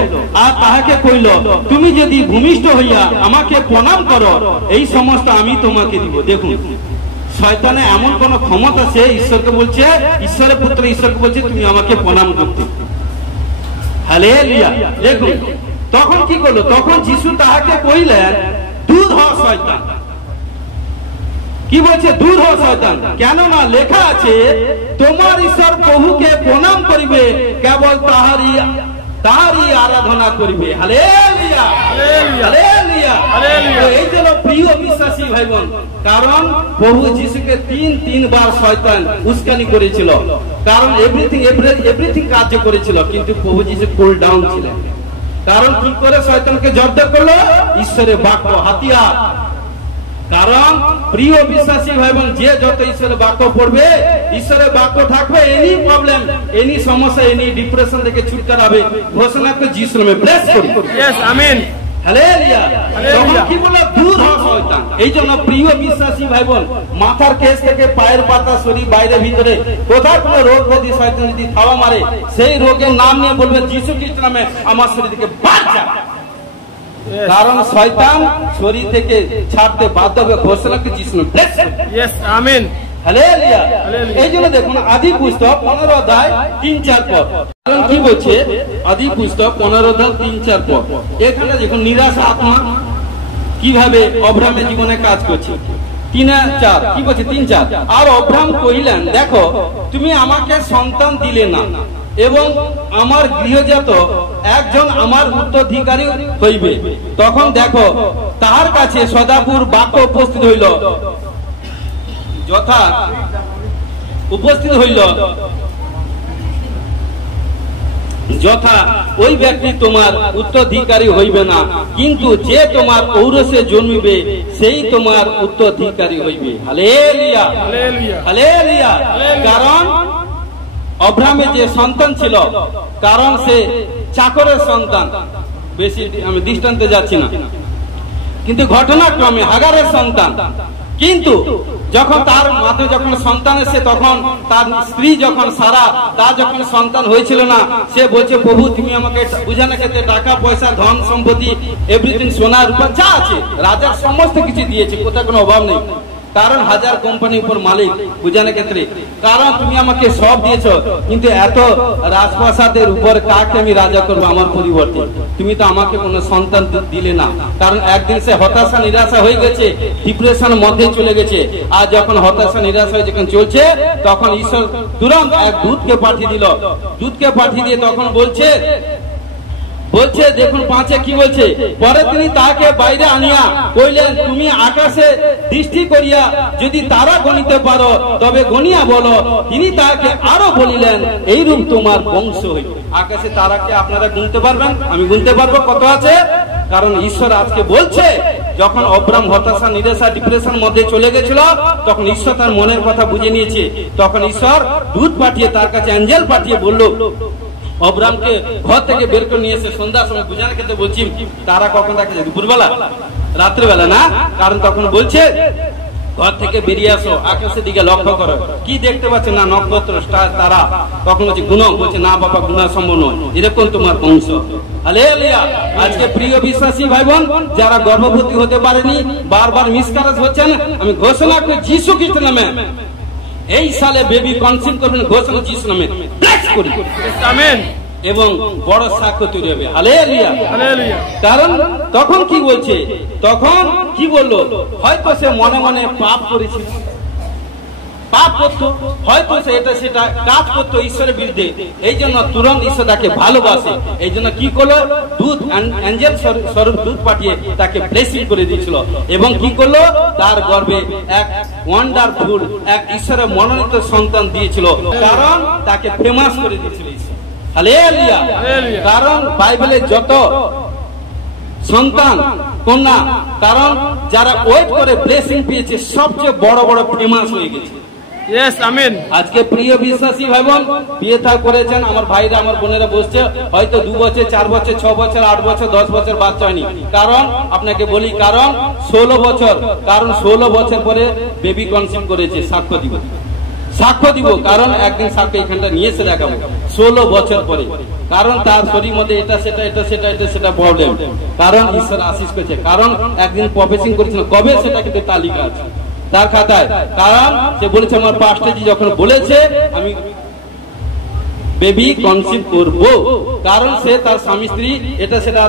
আর তাহাকে কইল, তুমি যদি ভূমিষ্ঠ হইয়া আমাকে প্রণাম করো, এই সমস্ত আমি তোমাকে দিব। দেখুন শয়তানে এমন কোন ক্ষমতা, সে ঈশ্বরকে বলছে, ঈশ্বরের পুত্র ঈশ্বরকে বলছে তুমি আমাকে প্রণাম করতে। হালেলুয়া। দেখুন তখন কি করলো, তখন যিশু তাহাকে কইলেন, দূর হ শয়তান। কি বলছে? দূর হ শয়তান। কেননা লেখা আছে, তোমার ঈশ্বর প্রভুকে প্রণাম করিবে, কেবল তাহারই আরাধনা করিবে। Hallelujah, hallelujah, hallelujah. এই জন্য প্রিয় বিশ্বাসী ভাই বোন, কারণ প্রভু যিশুকে 3 বার শয়তান উস্কানি করেছিল, কারণ এভরিথিং কার্য করেছিল, কিন্তু প্রভু যিশু কুল ডাউন ছিলেন। কারণ কি করে শয়তানকে জব্দ করলো? ঈশ্বরের বাক্য, হাতিয়ার। কারণ প্রিয় বিশ্বাসী ভাই বোন, যে যত ঈশ্বরের বাক্য পড়বে, ঈশ্বরের বাক্য থাকবে, এনি প্রবলেম, এনি সমস্যা, এনি ডিপ্রেশন থেকে ছুটকার হবে। ঘোষণা করে যিশুর নামে ব্লেস করি। ইয়েস, আমিন, হালেলুয়া। তখন কি বলে? দূর হ শয়তান। এই জন্য প্রিয় বিশ্বাসী ভাই বোন, মাথার কেশ থেকে পায়ের পাতা, শরীর বাইরে ভিতরে কোথাও কোনো রোগ ব্যাধি শয়তান যদি থাবা মারে, সেই রোগের নাম নিয়ে বলবে যিশু খ্রিস্ট নামে আমার শরীর থেকে বাদ যা। কারণ শয়তান শরীর থেকে ছাড়তে বাধ্য হবে। ঘোষণা কি যিশু নামে ব্লেস করি। ইয়েস, আমিন, হালেলুয়া। এই জন্য দেখুন আদি পুস্তক 15 অধ্যায় 3-4 পদ। কারণ কি বলছে? আদি পুস্তক 15 অধ্যায় 3-4 পদ। এখানে দেখুন নিরাশ আত্মা কিভাবে অব্রাহামের জীবনে কাজ করছে। 3-4 কি বলছে? 3-4। আর অব্রাহাম কহিলেন, দেখো তুমি আমাকে সন্তান দিলে না, এবং আমার গৃহজাত একজন আমার উত্তরাধিকারী হইবে। তখন দেখো তাহার কাছে সদাপুর বাক্য উপস্থিত হইল, যথা উপস্থিত হইল যথা ওই ব্যক্তি তোমার উত্তরাধিকারী হইবে না, কিন্তু যে তোমার ঔরসে জন্মিবে সেই তোমার উত্তরাধিকারী হইবে। Hallelujah, hallelujah. কারণ অব্রাহামের যে সন্তান ছিল, কারণ সে চাকরের সন্তান, বেশি আমি দৃষ্টান্তে যাচ্ছি না, কিন্তু ঘটনাক্রমে হাগারের সন্তান। কিন্তু যখন তার মাঝে যখন সন্তান এসে, তখন তার স্ত্রী যখন সারা, তার যখন সন্তান হয়েছিল না, সে বলছে প্রভু তুমি আমাকে বুঝানো ক্ষেত্রে টাকা পয়সা ধন সম্পত্তি এভরিথিং সোনা রূপা যা আছে রাজার সমস্ত কিছু দিয়েছে, কোথাও কোনো অভাব নেই। কারণ 1000 কোম্পানির উপর মালিক বুঝানোর ক্ষেত্রে। কারণ তুমি আমাকে সব দিয়েছো, কিন্তু এত রাজপ্রাসাদের উপর কাকে আমি রাজা করবো আমার পরিবর্তে? তুমি তো আমাকে কোনো সন্তান দিলে না। কারণ একদিন সে হতাশা নিরাশা হয়ে গেছে, ডিপ্রেশন মধ্যে চলে গেছে। আর যখন হতাশা নিরাশা হয়ে যখন চলছে, তখন ঈশ্বর তুরন্ত এক দূতকে পাঠিয়ে দিল। দূতকে পাঠিয়ে দিয়ে তখন বলছে দেখুন 5 কি বলছে? পরে তিনি তাকে বাইরে আনিয়া কইলেন, তুমি আকাশে দৃষ্টি করিয়া যদি তারা গণিতে পারো তবে গণিয়া বলো। তিনি তাকে আরো বলিলেন, এইরূপ তোমার বংশ হইবে। আকাশে তারাকে আপনারা গুনতে পারবেন, আমি গুনতে পারবো কত আছে? কারণ ঈশ্বর আজকে বলছে, যখন অব্রাহাম হতাশা নিরাশা ডিপ্রেশন মধ্যে চলে গেছিল, তখন ঈশ্বর তার মনের কথা বুঝে নিয়েছে। তখন ঈশ্বর দূত পাঠিয়ে তার কাছে অ্যাঞ্জেল পাঠিয়ে বলল, অব্রাহামকে ঘর থেকে বের করে নিয়ে এসে সন্ধ্যার সময় বুঝানোর ক্ষেত্রে বলছি, তারা কখন থাকে? দুপুরবেলা, রাত্রেবেলা না। কারণ তখন বলছে ঘর থেকে বেরিয়ে আসো, আকাশের দিকে লক্ষ্য করো, কি দেখতে পাচ্ছে? না নক্ষত্র, স্টার, তারা। তখন বলছে গুণ, বলছে না বাবা গুণা সম্ভব নয়, এরকম তোমার বংশ। হালেলুয়া। আজকে প্রিয় বিশ্বাসী ভাই বোন, যারা গর্ভবতী হতে পারেনি, বারবার মিসক্যারেজ হচ্ছেন, আমি ঘোষণা করি যিশু খ্রিস্টের নামে এই সালে বেবি কনসিভ করবেন। ঘোষণা যিশু নামে ব্লেস করি, আমেন। এবং বড় সাক্ষ্য তৈরি হবে। Hallelujah, hallelujah. কারণ তখন কি বলছে? তখন কি বললো? হয়তো সে মনে মনে পাপ করেছিল, পাপ করতো, হয়তো সে এটা সেটা কাজ করতো ঈশ্বরের বিরুদ্ধে। এই জন্য তুরন্ত ঈশ্বর তাকে ভালোবাসে। এই জন্য কি করলো? দূত, অ্যাঞ্জেল স্বরূপ দূত পাঠিয়ে তাকে ব্লেসিং করে দিয়েছিল। এবং কি করলো? তার গর্ভে এক ওয়ান্ডারফুল, এক ঈশ্বরের মনোনীত সন্তান দিয়েছিল। কারণ তাকে ফেমাস করে দিয়েছিল ঈশ্বর। হালেলুয়া। কারণ বাইবেলের যত সন্তান কন্যা, কারণ যারা ওয়েট করে ব্লেসিং পেয়েছে, সবচেয়ে বড় বড় ফেমাস হয়ে গেছে। ইয়েস, আমিন। আজকে প্রিয় বিশ্বাসী ভাই বোন, বিয়ে থা করেছেন, আমার ভাইরা আমার বোনেরা বসছে, হয়তো 2 বছর 4 বছর 6 বছর 8 বছর 10 বছর বাচ্চা হয়নি। কারণ আপনাকে বলি, কারণ 16 বছর, কারণ 16 বছর পরে বেবি কনসিভ করেছে। সাক্ষ্য দিব, সাক্ষ্য দিব। কারণ একদিন সাক্ষ্য এখানটা নিয়ে এসে দেখাবো। 16 বছর পরে, কারণ তার শরীর মধ্যে এটা সেটা এটা সেটা এটা সেটা প্রবলেম। কারণ ঈশ্বর আশীষ করেছে। কারণ একদিন প্রফেসিং করেছিল, কবে সেটা কিন্তু তালিকা আছে তার খাতায়। কারণ সে বলেছে, আমার পাস্টরজি যখন বলেছে আমি বেবি কনসিভ করব, কারণ সে তার স্বামী স্ত্রী এটা সেটা,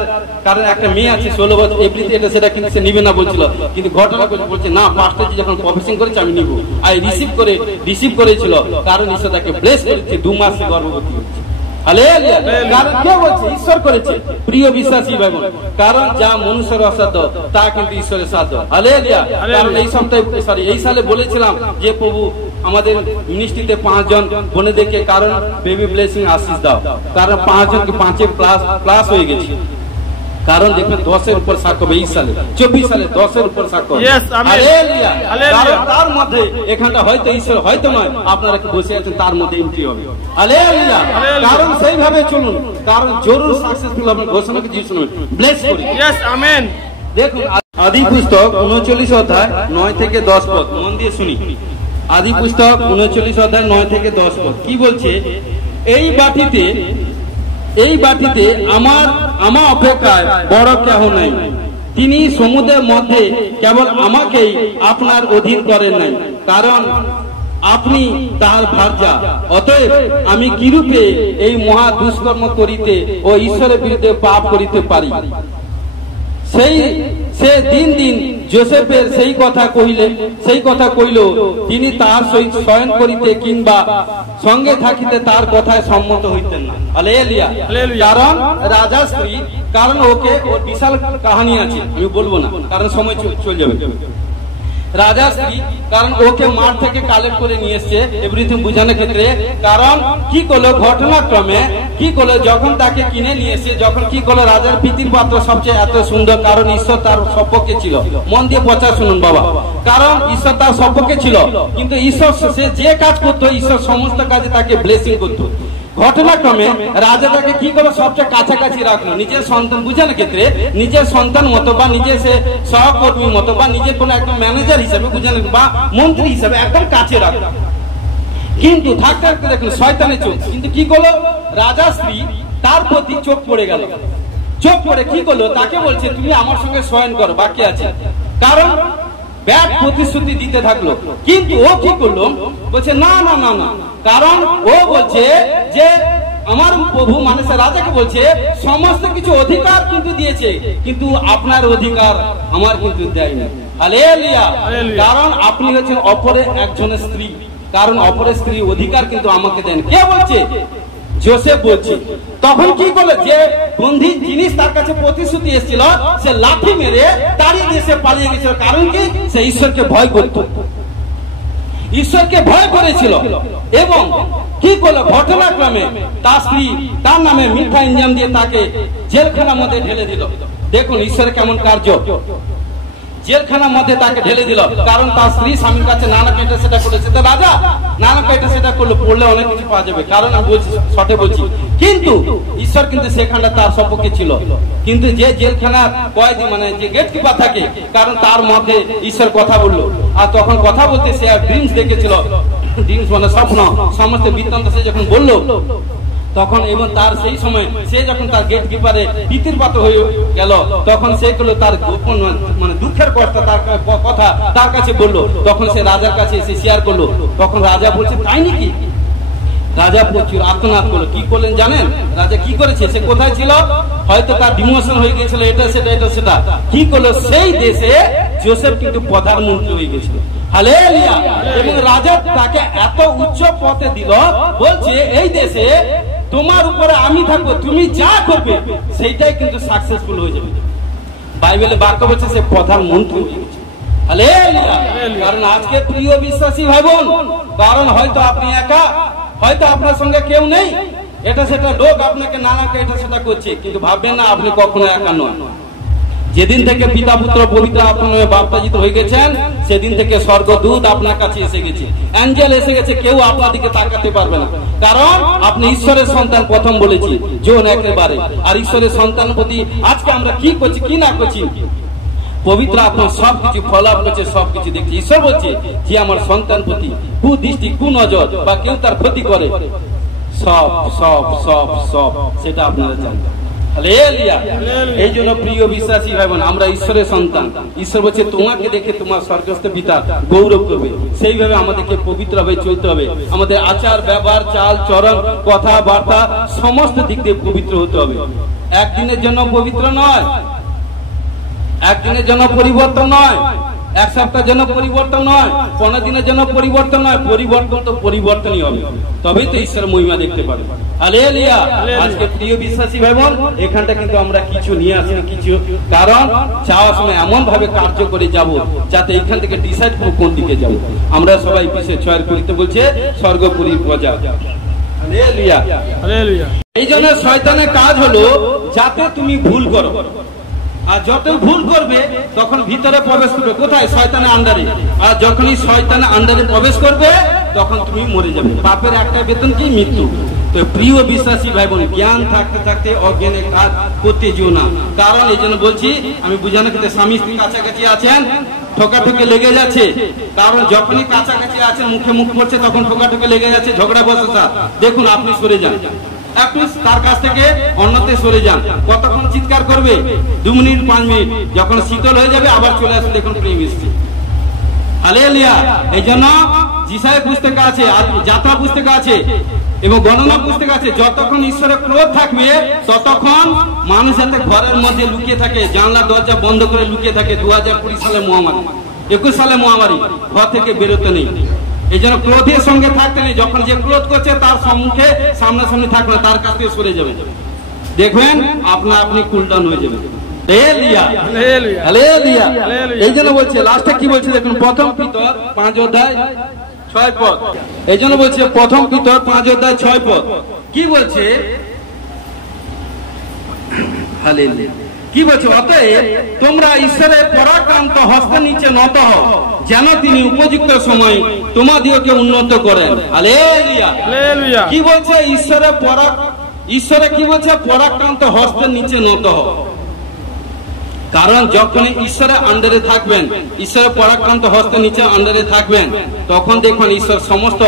কারণ একটা মেয়ে আছে 16 বছর এপ্রিল, এটা সেটা কিন্তু সে নিবে না বলছিল। কিন্তু ঘটনা বলছে না, পাস্টরজি যখন প্রফেসিং করেছে আমি নিব। আর রিসিভ করেছিল। কারণ ঈশ্বর তাকে ব্লেস করেছে, 2 মাসে গর্ভবতী হচ্ছে। হালেলুয়া। কারণ কে বলছে? ঈশ্বর করেছে। প্রিয় বিশ্বাসী ভাই বোন, কারণ যা মনুষ্যের অসাধ্য তা কিন্তু ঈশ্বরের সাধ্য। হালেলুয়া। কারণ এই সপ্তাহে এই সালে বলেছিলাম যে প্রভু আমাদের মিনিস্ট্রিতে 5 জন বোনেদেরকে কারণ বেবি ব্লেসিং আশীষ দাও। কারণ 5 জনকে 5 প্লাস হয়ে গেছে। কারণ দেখবেন 10-এর উপর সাক্ষ্য হবে, 23 সালে 24 সালে 10-এর উপর সাক্ষ্য হবে। Yes, amen. হালেলুয়া। হালেলুয়া। তার মধ্যে এখানটা হয়তো ঈশ্বর, হয়তো নয়, আপনারা বসে আছেন তার মধ্যে এন্ট্রি হবে। হালেলুয়া। হালেলুয়া। কারণ সেইভাবে চলুন, কারণ জরুর সাকসেসফুল হবে ঘোষণা কি যিশু নামে ব্লেস করি। Yes, amen. দেখুন আদি পুস্তক 39 অধ্যায় 9 থেকে 10 পদ, মন দিয়ে শুনি। আদি পুস্তক 39 অধ্যায় 9 থেকে 10 পদ কি বলছে? এই বাটিতে আমার অপেক্ষায় বড় কেহ নাই। তিনি সমুদ্রের মধ্যে কেবল আমাকেই আপনার অধীন করেন নাই, কারণ আপনি তাহার ভার্যা। অতএব আমি কিরূপে এই মহা দুষ্কর্ম করিতে ও ঈশ্বরের বিরুদ্ধে পাপ করিতে পারি? সে দিন দিন যোসেফের সেই কথা কইল, তিনি তাহার সহিত শয়ন করিতে কিংবা সঙ্গে থাকিতে তার কথায় সম্মত হইতেন না। হালেলুয়া। কারণ রাজা স্ত্রী, কারণ ওকে ওর বিশাল কাহিনী আছে, আমি বলবো না কারণ সময় চলে যাবে। রাজা স্ত্রী, কারণ ওকে মাঠ থেকে কালেক্ট করে নিয়ে এসছে এভরিথিং বোঝানোর ক্ষেত্রে। কারণ কি করলো, ঘটনাক্রমে কি করলো, যখন তাকে কিনে নিয়ে এসছে, যখন কি করলো, রাজার প্রীতির পাত্র সবচেয়ে এত সুন্দর, কারণ ঈশ্বর তার সপক্ষে ছিল। মন দিয়ে পচা শুনুন বাবা, কারণ ঈশ্বর তার সপক্ষে ছিল, কিন্তু ঈশ্বর সে যে কাজ করতো, ঈশ্বর সমস্ত কাজে তাকে ব্লেসিং করতো। ঘটনাক্রমে রাজা তাকে কি করে সবচেয়ে কাছাকাছি রাখলো, নিজের সন্তান বুঝানোর ক্ষেত্রে, নিজের সন্তান মতো বা নিজের সে সহকর্মী মতো বা নিজের কোনো একদম ম্যানেজার হিসেবে বুঝানো বা মন্ত্রী হিসেবে একদম কাছে রাখলো। কিন্তু থাকতে থাকতে দেখুন শয়তানের চোখ, কিন্তু কি করলো, রাজা স্ত্রী তার প্রতি চোখ পড়ে গেল। চোখ পড়ে কি করলো, তাকে বলছে তুমি আমার সঙ্গে শয়ন করো, বাকি আছে। কারণ ব্যাড প্রতিশ্রুতি দিতে থাকলো, কিন্তু ও কি করলো, বলছে না না না না, কারণ ও বলছে যে আমার প্রভু মানুষের রাজাকে বলছে সমস্ত কিছু অধিকার কিন্তু দিয়েছে, কিন্তু আপনার অধিকার আমার কিন্তু দেয়নি। হালেলুয়া। কারণ আপনি হচ্ছেন অপরের একজনের স্ত্রী, কারণ অপরের স্ত্রী অধিকার কিন্তু আমাকে দেন। কে বলছে? যোসেফ বলছে। তখন কি করলো, যে বন্ধি জিনিস তার কাছে প্রতিশ্রুতি এসেছিল, সে লাঠি মেরে তাড়িয়ে দিয়ে সে পালিয়ে গেছিল। কারণ কি? সে ঈশ্বরকে ভয় করত, ঈশ্বরকে ভয় করেছিল। এবং কি করলো, ঘটনাক্রমে তার স্ত্রী তার নামে মিথ্যা ইনজাম দিয়ে তাকে জেলখানার মধ্যে ঢেলে দিল। দেখুন ঈশ্বরের কেমন কার্য, জেলখানার মধ্যে তাকে ঢেলে দিল। কারণ তার স্ত্রী স্বামীর কাছে নানাকে এটা সেটা করেছে, তো রাজা নানাকে এটা সেটা করলো, পড়লে অনেক কিছু পাওয়া যাবে। কারণ আমি বলছি, শর্টে বলছি, কিন্তু ঈশ্বর কিন্তু সেখানটা তার সপক্ষে ছিল। কিন্তু যে জেলখানার কয়েদি মানে যে গেট কিপার থাকে, কারণ তার মধ্যে ঈশ্বর কথা বললো। আর তখন কথা বলতে সে ড্রিমস দেখেছিল, ড্রিমস মানে স্বপ্ন, সমস্ত বৃত্তান্ত সে যখন বললো, তখন এবং তার সেই সময় সে যখন তার গেট কিপারে পিতির পাত্র হয়ে গেল, তখন সে করলো তার গোপন মানে দুঃখের কথা তার কাছে বললো। তখন সে রাজার কাছে এসে শেয়ার করলো। তখন রাজা বলছে তাই নাকি? রাজা প্রচুর আর্তনাদ করলো। কি করলেন জানেন রাজা কি করেছে? সে কোথায় ছিল? হয়তো তার ডিমোশন হয়ে গেছিল, এটা সেটা। কি করলো, সেই দেশে যোসেফ কিন্তু প্রধানমন্ত্রী হয়ে গেছিল। হালেলুয়া। এবং রাজা তাকে এত উচ্চ পদে দিল, বলছে এই দেশে তোমার উপরে আমি থাকবো, তুমি যা করবে সেইটাই কিন্তু সাকসেসফুল হয়ে যাবে। বাইবেলে বাক্য বলছে সে প্রধানমন্ত্রী হয়ে গেছে। হালেলুয়া। কারণ আজকে প্রিয় বিশ্বাসী ভাই বোন, কারণ হয়তো আপনি একা, হয়তো আপনার সঙ্গে কেউ নেই, এটা সেটা লোক আপনাকে নানাকে এটা সেটা করছে, কিন্তু ভাববেন না আপনি কখনো একা নন। যেদিন থেকে পিতা পুত্র পবিত্র আত্মার নামে বাপ্তাজিত হয়ে গেছেন, সেদিন থেকে স্বর্গদূত আপনার কাছে এসে গেছে, অ্যাঞ্জেল এসে গেছে, কেউ আপনার দিকে তাকাতে পারবে না। কারণ আপনি ঈশ্বরের সন্তান, প্রথম বলেছি জন একেবারে। আর ঈশ্বরের সন্তান প্রতি আজকে আমরা কি করছি কি না করছি, পবিত্র আত্মা সবকিছু ফলাপ করছে, সবকিছু দেখছি। ঈশ্বর বলছে যে আমার সন্তান প্রতি কুদৃষ্টি কুনজর বা কেউ তার ক্ষতি করে, সব সব সব সব সেটা আপনারা জানেন। এই জন্য প্রিয় বিশ্বাসী ভাই বোন, আমরা ঈশ্বরের সন্তান। ঈশ্বর বলছে তোমাকে দেখে তোমার স্বর্গস্থ পিতা গৌরব করবে। সেইভাবে আমাদেরকে পবিত্রভাবে চলতে হবে। আমাদের আচার ব্যবহার চাল চরণ কথাবার্তা সমস্ত দিক দিয়ে পবিত্র হতে হবে। একদিনের জন্য পবিত্র নয়, একদিনের জন্য পরিবর্তন নয়, এক সপ্তাহের জন্য পরিবর্তন নয়, 15 দিনের জন্য পরিবর্তন নয়, পরিবর্তন তো পরিবর্তনই হবে, তবেই তো ঈশ্বরের মহিমা দেখতে পাবে। হালেলুয়া। আজকে প্রিয় বিশ্বাসী ভাই বোন, এখানটা কিন্তু আমরা কিছু নিয়ে আসিনি, কিছু কারণ যাওয়ার সময় এমন ভাবে কার্য করে যাব যাতে এখান থেকে ডিসাইড করব কোন দিকে যাব। আমরা সবাই পিছিয়ে 6 করিতে বলছে স্বর্গপুরী প্রজা। হালেলুয়া। হালেলুয়া। এই জন্য শয়তানের কাজ হলো যাতে তুমি ভুল করো। আর যতই ভুল করবে তখন ভিতরে প্রবেশ করবে কোথায়? শয়তানের আন্ডারে। আর যখনই শয়তানের আন্ডারে প্রবেশ করবে তখন তুমি মরে যাবে। পাপের একটা বেতন কি? মৃত্যু। তো প্রিয় বিশ্বাসী ভাই বোন, জ্ঞান থাকতে থাকতে অজ্ঞানে কাজ করতে যেও না। কারণ এই জন্য বলছি, আমি বুঝানো ক্ষেত্রে স্বামী স্ত্রী কাছাকাছি আছেন, ঠোকাঠুকি লেগে যাচ্ছে। কারণ যখনই কাছাকাছি আছেন, মুখে মুখ পড়ছে, তখন ঠোকাঠুকি লেগে যাচ্ছে, ঝগড়া বসা। দেখুন, আপনি সরে যান, আপনি তার কাছ থেকে অন্যতে সরে যান। কতক্ষণ চিৎকার করবে? 2 মিনিট 5 মিনিট। যখন শীতল হয়ে যাবে আবার চলে আসবে, দেখুন প্রেম এসছে। হালেলুয়া। এই জন্য যিশায় পুস্তকে আছে, যাত্রা পুস্তকে আছে এবং গণনা পুস্তকে আছে, যতক্ষণ ঈশ্বরের ক্রোধ থাকবে ততক্ষণ মানুষ যাতে ঘরের মধ্যে লুকিয়ে থাকে, জানলা দরজা বন্ধ করে লুকিয়ে থাকে। 2020 সালে মহামারী, 21 সালে মহামারী, ঘর থেকে বেরোতে নেই। এই জন্য ক্রোধের সঙ্গে থাকতে নেই। যখন যে ক্রোধ করছে তার সম্মুখে সামনাসামনি থাকবে না, তার কাছ থেকে সরে যাবে। দেখবেন আপনি কুলডাউন হয়ে যাবে। এই জন্য বলছে লাস্টে কি বলছে দেখুন, প্রথম পিতর 5 অধ্যায় 6 পদ। এই জন্য বলছে প্রথম পিতর 5 অধ্যায় 6 পদ কি বলছে? কি বলছে? অতএব তোমরা ঈশ্বরের পরাক্রান্ত হস্তের নিচে নত হও, যেন তিনি উপযুক্ত সময় তোমাদিওকে উন্নত করেন। হালেলুয়া। কি বলছে? ঈশ্বরে কি বলছে? পরাক্রান্ত হস্তের নিচে নত হও। কারণ যখন ঈশ্বরের আন্ডারে থাকবেন, ঈশ্বরের পরাক্রান্ত হস্তের নিচে আন্ডারে থাকবেন, তখন দেখুন ঈশ্বর সমস্ত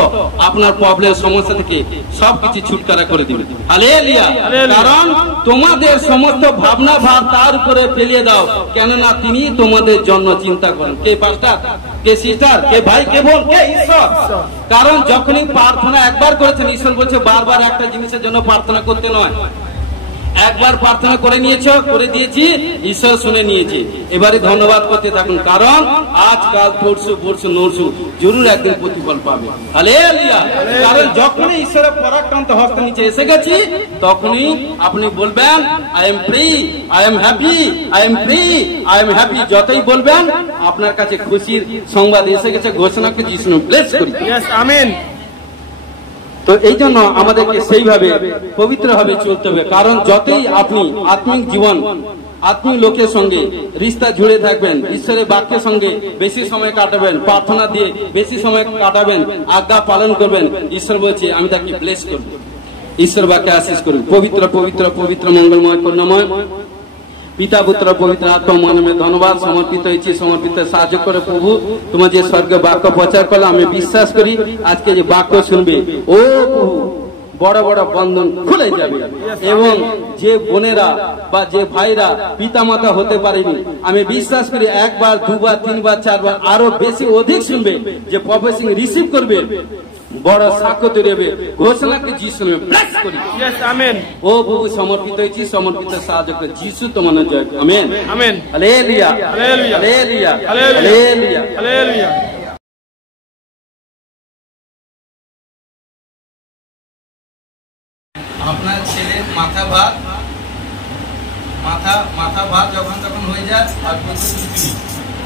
আপনার প্রবলেম সমস্যা থেকে সবকিছু ছুটকারা করে দিবেন। হালেলুয়া। কারণ তোমাদের সমস্ত ভাবনা ভার তার উপরে ফেলিয়ে দাও, কেননা তিনি তোমাদের জন্য চিন্তা করেন। কে পাস্টার, কে সিস্টার, কে ভাই, কে বোন, কে ঈশ্বর। কারণ যখনই প্রার্থনা একবার করেছেন, ঈশ্বর বলছে বারবার একটা জিনিসের জন্য প্রার্থনা করতে নয়। একবার প্রার্থনা করে নিয়েছো, করে দিয়েছি, ঈশ্বর শুনে নিয়েছে। এবারে ধন্যবাদ করতে থাকুন, কারণ আজকাল পরশু নরশু জরুর একদিন প্রতিফল পাবে। হালেলুয়া। কারণ যখনই ঈশ্বরের পরাক্রান্ত হস্ত নিচে এসে গেছি, তখনই আপনি বলবেন I am free, I am happy, I am free, I am happy. যতই বলবেন আপনার কাছে খুশির সংবাদ এসে গেছে। ঘোষণাকে যিশু ব্লেস করি। আমিন। তো এই জন্য আমাদেরকে সেইভাবে পবিত্রভাবে চলতে হবে। কারণ যতই আপনি আত্মিক জীবন, আত্মিক লোকের সঙ্গে রিস্তা জুড়ে থাকবেন, ঈশ্বরের বাক্যের সঙ্গে বেশি সময় কাটাবেন, প্রার্থনা দিয়ে বেশি সময় কাটাবেন, আজ্ঞা পালন করবেন, ঈশ্বর বলছে আমি তাকে ব্লেস করব। ঈশ্বর বাক্যে আশীষ করুন। পবিত্র পবিত্র পবিত্র মঙ্গলময় করুণাময় পিতা পুত্র পবিত্র আত্মা মনে ধন্যবাদ সমর্পিত হয়েছি। সমর্পিত সাহায্য করে প্রভু, তোমার যে স্বর্গে বাক্য প্রচার করলো, আমি বিশ্বাস করি আজকে যে বাক্য শুনবে, ও প্রভু বড় বড় বন্ধন খুলে যাবে। এবং যে বোনেরা বা যে ভাইরা পিতা মাতা হতে পারেনি, আমি বিশ্বাস করি 1 বার 2 বার 3 বার 4 বার আরো বেশি অধিক শুনবে, যে প্রফেসিং রিসিভ করবে, বড় সাক্ষ্য তৈরি হবে। ঘোষণাকে যিশু ব্লেস করি। আমেন। ও প্রভু সমর্পিত হয়েছি, সমর্পিত সাহায্য করে যিশু তোমার জয়। Amen amen. Hallelujah hallelujah hallelujah hallelujah hallelujah. আপনার ছেলের মাথা ভাত যখন হয়ে যায় আর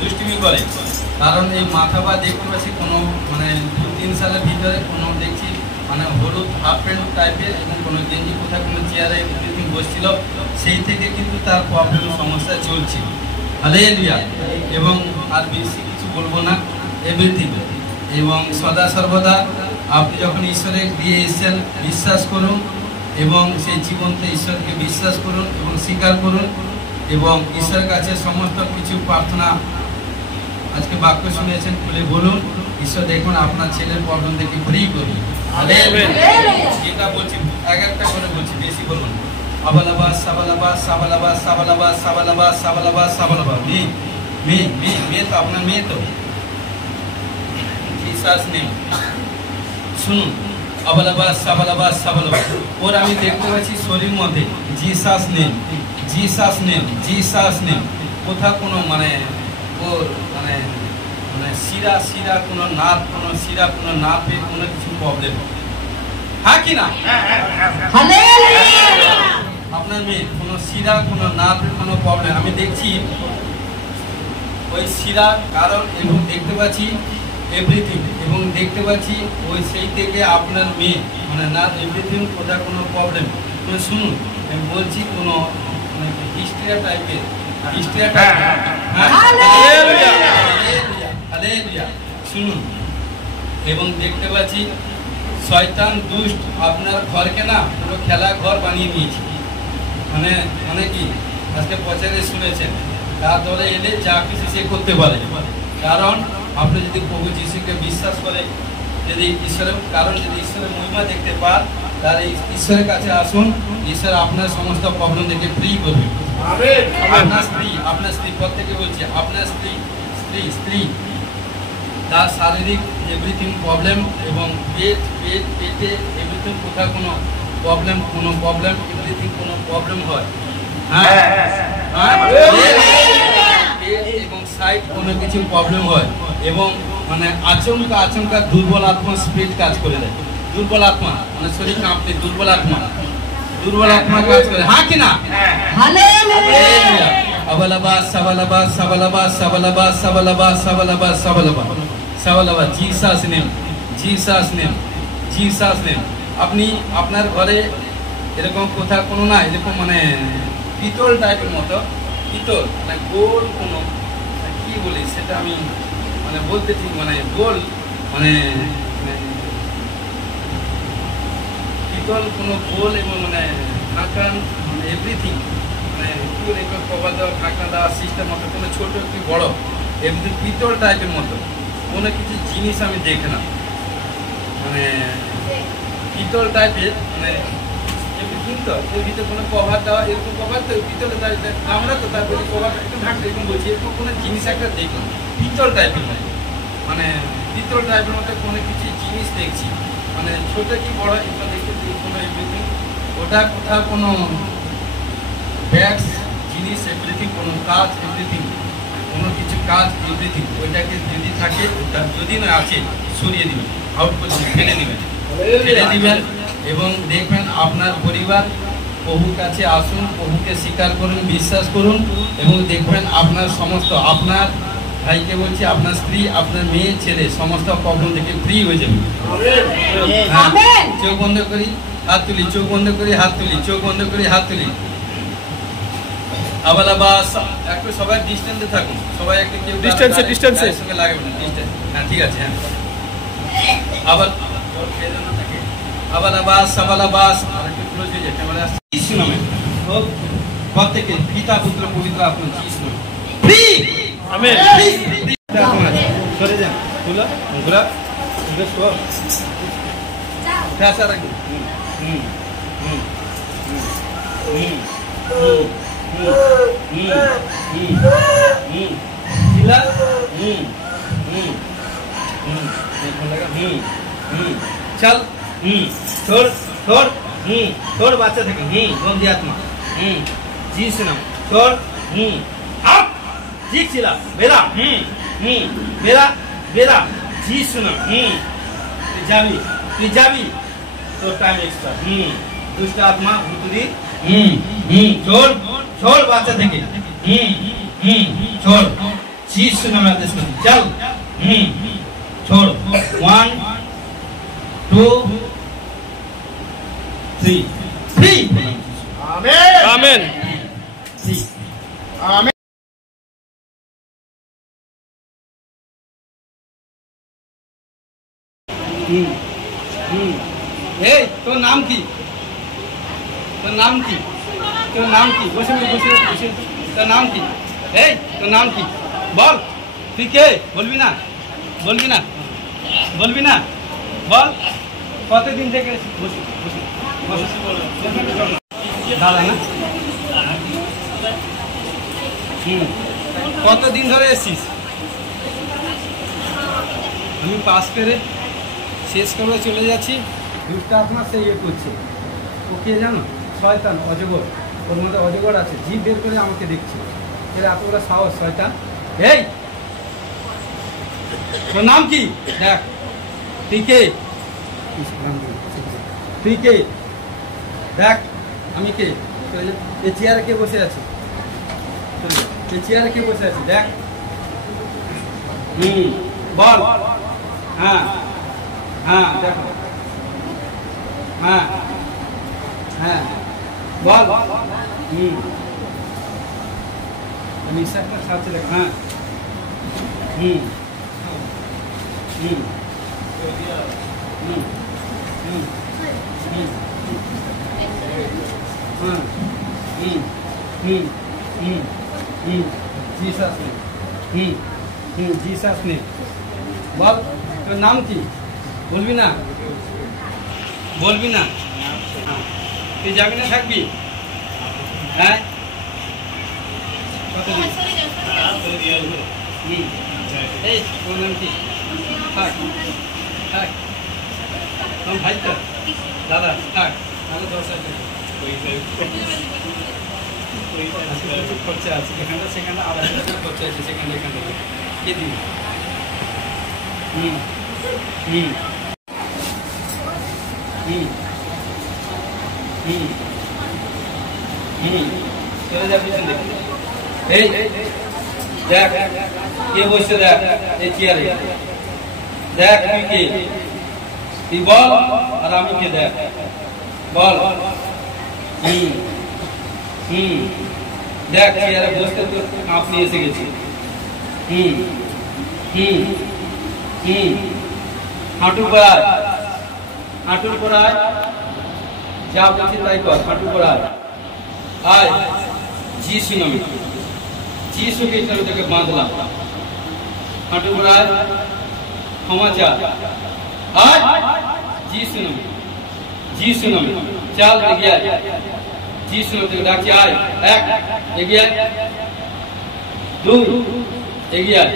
দুষ্টুমি করে। কারণ এই মাথা ভাত দেখতে পাচ্ছি কোনো 2-3 সালের ভিতরে কোনো দেখছি হলুদ হাফ প্যান্ট টাইপের এবং কোনো গেঞ্জি কোথায় কোনো চেয়ারে বসছিল, সেই থেকে কিন্তু তার প্রবলেম সমস্যা চলছে। হালেলুয়া। এবং আর বেশি কিছু বলবো না, এভরিথিং। এবং সদা সর্বদা আপনি যখন ঈশ্বরে দিয়ে এসেছেন, বিশ্বাস করুন এবং সেই জীবনতে ঈশ্বরকে বিশ্বাস করুন এবং স্বীকার করুন এবং ঈশ্বরের কাছে সমস্ত কিছু প্রার্থনা, আজকে বাক্য শুনেছেন, খুলে বলুন। ঈশ্বর দেখুন আপনার ছেলের প্রবলেম থেকে ফ্রি করুন। যেটা বলছি এক একটা করে বলছি, বেশি বলুন। আবালাবাস সাবালাবাস সাবালাবাস সাবালাবাস সাবালাবাস সাবালাবাস সাবালাবাস। মেয়ে তো আপনার মেয়ে তো বিশ্বাস নেই, শুনুন। আবালাবাস সাবালাবাস সাবালাবাস। ওর আমি দেখতে পাচ্ছি শরীর মধ্যে Jesus name, Jesus name, Jesus name. কোথাও কোনো ওর শিরা কোনো নার্ভ, কোনো শিরা কোনো নার্ভে কোনো কিছু প্রবলেম, হ্যাঁ কি না? আপনার মেয়ে কোনো শিরা কোনো নার্ভের কোনো প্রবলেম আমি দেখছি, ওই শিরা কারণ এবং দেখতে পাচ্ছি এভরিথিং, এবং দেখতে পাচ্ছি ওই সেই থেকে আপনার মেয়ে না এভরিথিং, কোথাও কোনো প্রবলেম। শুনুন, আমি বলছি কোনো হিস্ট্রিয়া টাইপের শুনুন, এবং দেখতে পাচ্ছি শয়তান দুষ্ট আপনার ঘরকে না পুরো খেলা ঘর বানিয়ে নিয়েছে। মানে কি আজকে প্রচারে শুনেছেন, তার দলে এলে যা কিছু সে করতে পারে। কারণ আপনি যদি প্রভু যিশুকে বিশ্বাস করে, যদি ঈশ্বরের মহিমা দেখতে পান, তাহলে ঈশ্বরের কাছে আসুন। ঈশ্বর আপনার সমস্ত প্রবলেম থেকে ফ্রি করবে। আপনার স্ত্রী প্রত্যেকে বলছে, আপনার স্ত্রী তার শারীরিক এভরিথিং প্রবলেম এবং পেটে এভরিথিং কোথাও কোনো প্রবলেম এভরিথিং কোনো প্রবলেম হয়, এবং সাইড কোনো কিছু প্রবলেম হয়, এবং মানে আচমকা দুর্বল আত্মা স্পিড কাজ করে দেয়। দুর্বল আত্মা মানে শরীর কাঁপতে দুর্বল আত্মা কাজ করে। হ্যাঁ কিনা? আপনি আপনার ঘরে এরকম কোথাও কোনো না এরকম মানে পিতল টাইপের মতো, পিতল মানে গোল কোনো কি বলি সেটা আমি মানে বলতে ঠিক মানে গোল মানে পিতল কোনো গোল এবং মানে ঢাকান মানে এভরিথিং মানে কি বলে কভার দেওয়া ঢাকা দেওয়া সিস্টেম মতো কোনো ছোট একটু বড় এমনি পিতল টাইপের মতো কোনো কিছু জিনিস আমি দেখলাম, মানে পিতল টাইপের মানে এভরিথিং। তো এর ভিতরে কোনো কভার দেওয়া এরকম কভার তো পিতলের আমরা তো তারপরে কভার একটু ঢাকতে এরকম বলছি, এরকম কোনো জিনিস একটা দেখলাম পিতল টাইপের মানে পিতল টাইপের মতো কোনো কিছু জিনিস দেখছি, মানে ছোট কি বড় এগুলো দেখতে কোনো এভরিথিং। ওটা কোথাও কোনো ব্যাগস জিনিস এভরিথিং, কোনো কাজ এভরিথিং, কোনো কিছু কাজ এভরিথিং, ওইটাকে যদি থাকে ওটা যদি না আছে সরিয়ে দিবেন, আউট করে ফেলে দিবেন এবং দেখবেন আপনার পরিবার প্রভুর কাছে আসুন, প্রভুকে স্বীকার করুন, বিশ্বাস করুন এবং দেখবেন আপনার সমস্ত আপনার ভাইকে বলছি আপনার স্ত্রী আপনার মেয়ে ছেলে সমস্ত প্রবলেম থেকে ফ্রি হয়ে যাবে। চোখ বন্ধ করি হাত তুলি, চোখ বন্ধ করি হাত তুলি, চোখ বন্ধ করি হাত তুলি। আবার একটু সবাই ডিস্টেন্সে থাকুন, সবাই একটু কেউ ডিস্টেন্সে সঙ্গে লাগাবেন না, ডিস্টেন্স। হ্যাঁ ঠিক আছে। হ্যাঁ আবার সাবালাবাস আর একটু ক্লোজ হয়ে যায় ক্যামেরা। যিশু নামে প্রত্যেকে পিতা পুত্র পবিত্র আত্মা যিশু নামে ফ্রি। আমেন। সরে যান, ঘুরা ঘুরা ঘুরা ঠাসা রাখুন। चल छोड़ छोड़ छोड़ बाচ্চা থেকে গন্ধি আত্মা যিশু নাম छोड़ আপ ঠিক ছিল বেরা বেরা বেরা যিশু নাম তুই যাবি তো টাইম এক্সট্রা দুষ্ট আত্মা ভুতুরি छोड़ छोड़ বাচ্চা থেকে छोड़ যিশু নামে আদেশ করি চল छोड़ 1 2 3 free amen amen free amen। এই তোর নাম কি? তোর নাম কি? তোর নাম কি? বসে বসে তোর নাম কি? এই তোর নাম কি বল? তুই কে? বলবি না বলবি না বলবি না বল। কতদিন থেকে দাদা না কতদিন ধরে এসছিস? আমি পাস করে শেষ করে চলে যাচ্ছি, দুষ্ট আত্মা সে ইয়ে করছে। ও কে জানো? শয়তান, অজগর। ওর মধ্যে অজগর আছে, জিভ বের করে আমাকে দেখছে। এর এত বড় সাহস শয়তান। এই তোর নাম কি? দেখ তুই কে? তুই কে? দেখ আমি কে? এই চেয়ারে কে বসে আছে? এই চেয়ারে কে বসে আছে? দেখ বল। হ্যাঁ হ্যাঁ দেখো হ্যাঁ হ্যাঁ বল। নিঃশ্বাসটা ছাড়তে দেখ। হ্যাঁ जीसस ने जीसस ने বল তোর নাম কি বলবি না বলবি না তুই যাবি না থাকবি হ্যাঁ এই তোর নাম কি থাক থাক তোর ভাই তো দাদা থাক তাহলে 10 আছে খরচা আছে এখানটা সেখানটা আলাদা আলাদা খরচা আছে সেখানে এখানে কে দিবি চলে যা পিছন দিকে এই দেখ কে বসে দেখ এই চেয়ারে দেখ তুই কে তুই বল আর আমি কে দেখ বল দেখ চেয়ারে বসতে তো আপনি এসে গেছি হাঁটুর পড়ায় হাঁটুর পড়ায় যা বলছি তাই কর হাঁটু পড়ায় আয় যিশু নামে যিশু খ্রিস্টের তোকে বাঁধলাম হাঁটু পড়ায় ক্ষমা চা আয় যিশু নামে চাল এগিয়ে আয় যিশু নামে তোকে ডাকছি আয় এক এগিয়ে আয় দুই এগিয়ে আয়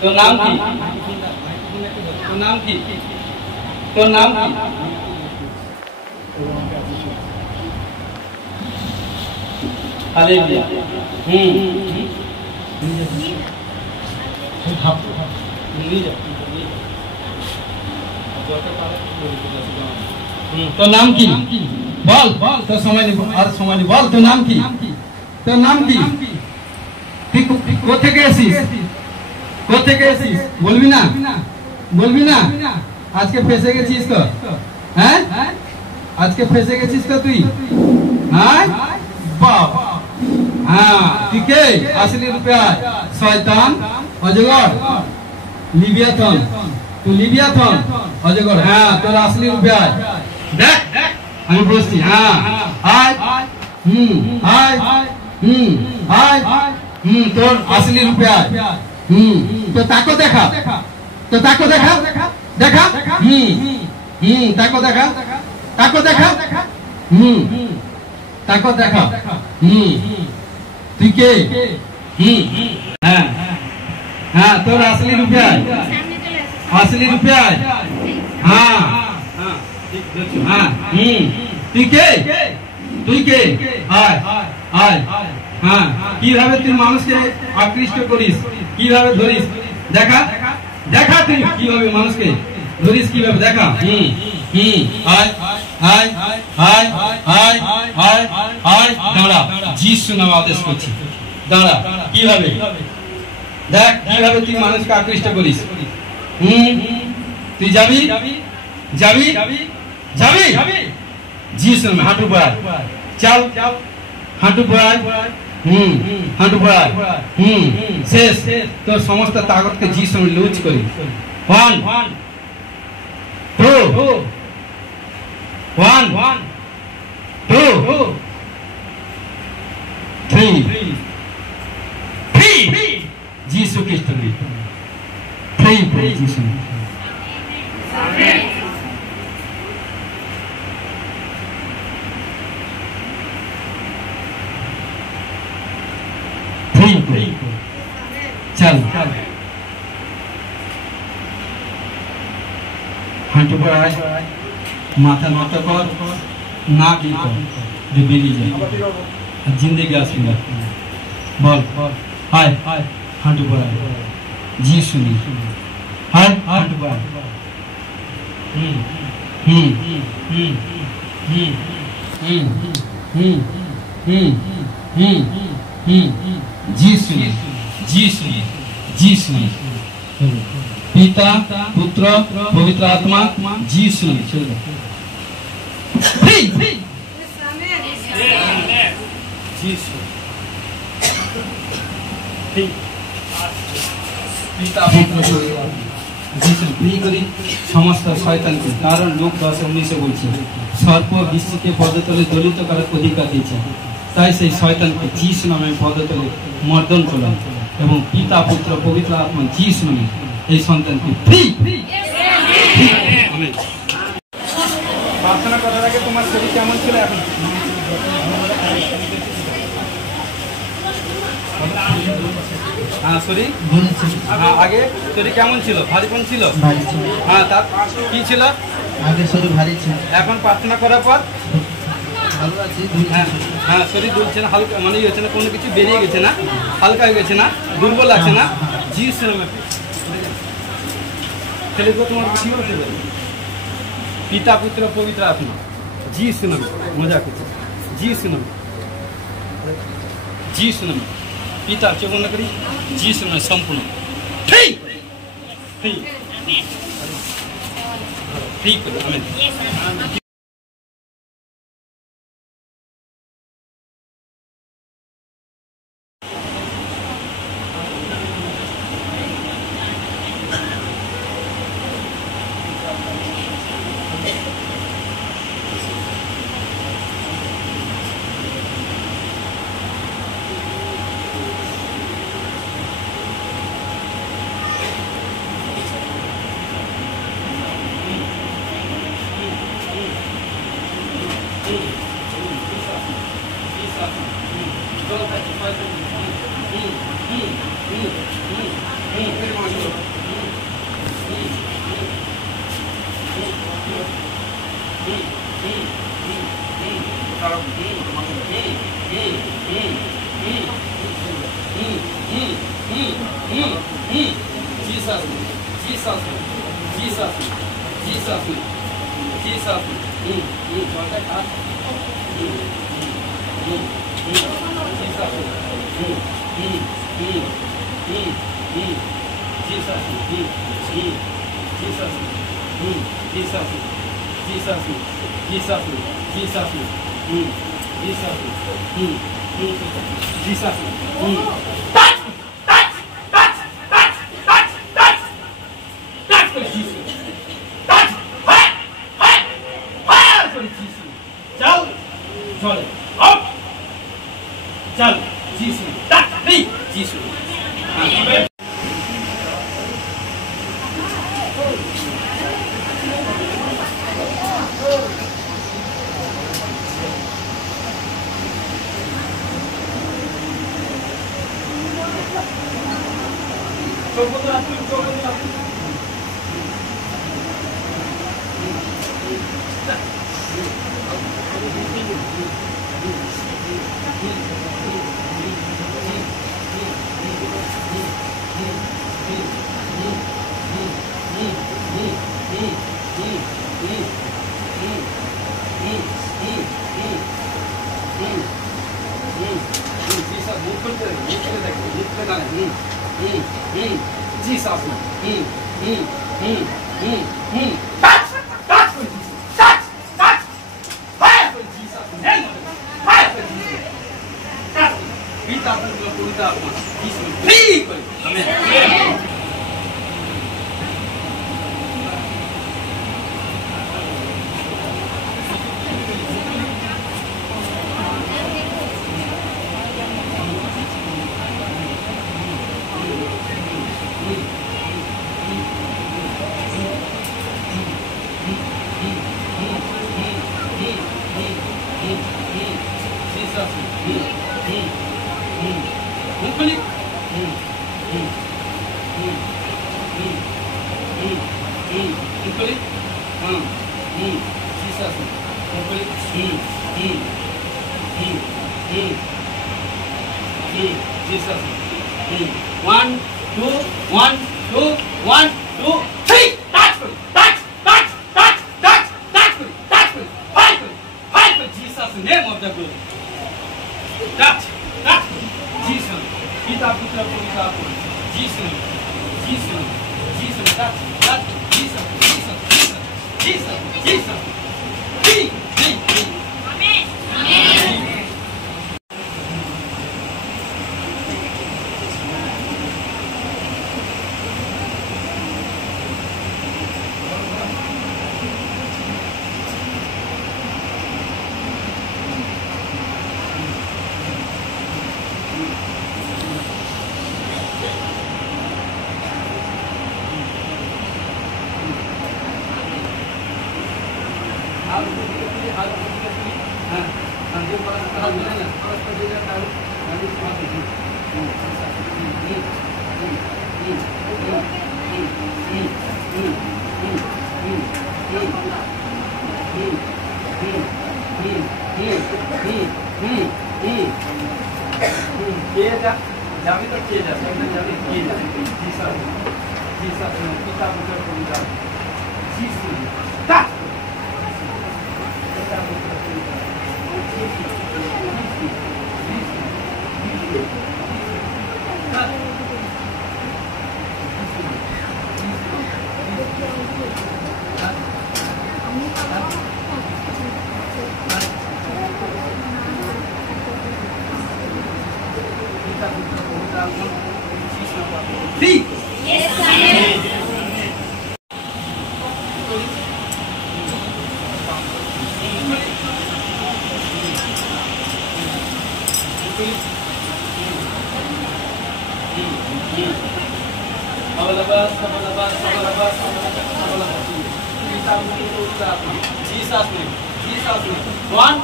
তোর নাম কি তোর নাম কি তোর নাম কি हालेलुया तो नाम की बोल तो समय नहीं और समय नहीं बोल तो नाम की कोथे के एसिस बोलबी ना आज के फंसे के चीज को हैं आज के फंसे के चीज को तुई हैं हाँ ठीक है असली रुपया शैतान अजगर लिबियाथन तो लिबियाथन अजगर हाँ তোর असली रुपया देख আমি বলছি হ্যাঁ আয় তোর असली रुपया তো তাকো দেখা তাকো দেখা তুই কে हाँ তোর असली रुपया हाँ তুই কে আয় হ্যাঁ কিভাবে তুই মানুষকে আকৃষ্ট করিস কিভাবে ধরিস দেখা তুই কিভাবে মানুষকে ধরিস কিভাবে দেখা দাঁড়া যিশু নামে আদেশ করছি দাঁড়া কিভাবে দেখ কিভাবে তুই মানুষকে আকৃষ্ট করিস তুই যাবি যিশু নামে হাঁটু পড়ায় চল হাঁটু পড়ায় হাঁটু পড়ায় শেষ তোর সমস্ত তাকতকে যিশু নামে লুজ করি 1 2 1 2 3 যিশু খ্রিস্ট যিশু चल हांटू पर आए माथा माथा पर नाक पर जो बेरी जाए जिंदगी आसुंगा बोल हाय हांटू पर आए जी सुनी हाय 8 बार जी सुनिए, जी सुनिए, जी सुनिए। पिता पुत्र पवित्र आत्मा जी सुनिए। जी सुनिए। पिता पुत्र समस्त शयतान के कारण लोक 10:19 বলছে সর্প বৃষ্টিকে পদতলে দলিত করার অধিকার দিয়েছে, তাই সেই শয়তানকে যিশু নামে পদতলে মর্দন করলাম এবং পিতা পুত্র পবিত্র আত্মা যিশু নামে এই সন্তানকে ফ্রি। প্রার্থনা করার আগে তোমার শরীর কেমন ছিল? এখন শরীর আগে শরীর কেমন ছিল? ভারীপন ছিল? হ্যাঁ, তার কি ছিল? আগে শরীর ভারী ছিল, এখন প্রার্থনা করার পর ভালো আছে। হ্যাঁ, শরীর দুলছে না, হালকা মানে ইয়ে হচ্ছে না, কোনো কিছু বেরিয়ে গেছে না, হালকা হয়ে গেছে না, দুর্বল লাগছে না। যিশু নামে ছেলে তোমার কি হচ্ছে? পিতা পুত্র পবিত্র আত্মা যিশু নামে, মজা করছে, যিশু নামে, যিশু নামে পিতা চোখ বন্ধ করি, যিশু নামে সম্পূর্ণ ঠিক ঠিক ঠিক করে amen. One, two, one, two, one. 2 3 touch করে touch touch touch touch touch করে touch করে fight করে Jesus name of the Lord touch touch Jesus পিতা পুত্র পবিত্র আত্মা Jesus Jesus Jesus touch touch Jesus Jesus Jesus Jesus Amen Amen যাবি তো কে যাবে যাবি কে যাবে জিসাস জিসাস পিতা পুত্র পবিত্র জিসাস টাচ পিতা পুত্র পবিত্র Please. Yes, Amen. Jesus name. Jesus name. 1,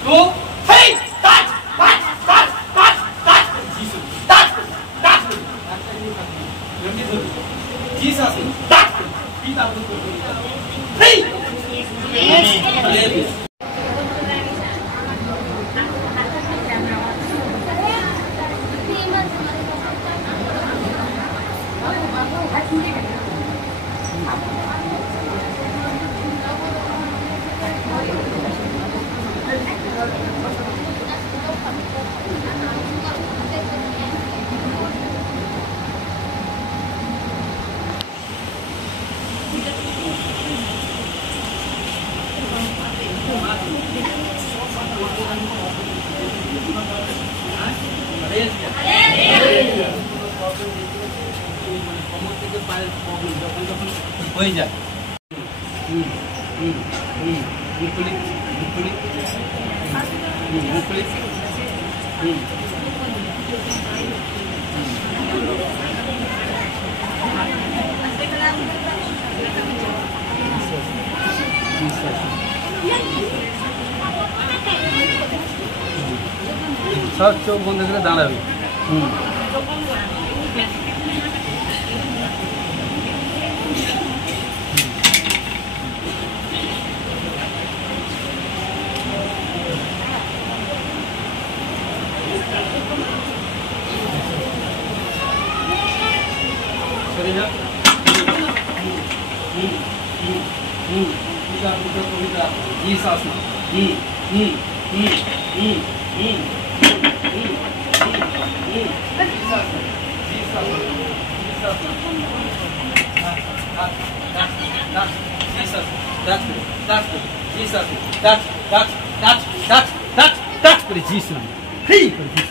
2, 3. Touch. Touch. Touch. Touch. Touch. Jesus. Touch. Touch. Jesus name. Touch. Peter. 3. Amen. হয়ে যায় সব চোখ বন্ধ করে দাঁড়াবে Jesus. That's for Jesus. Free for Jesus.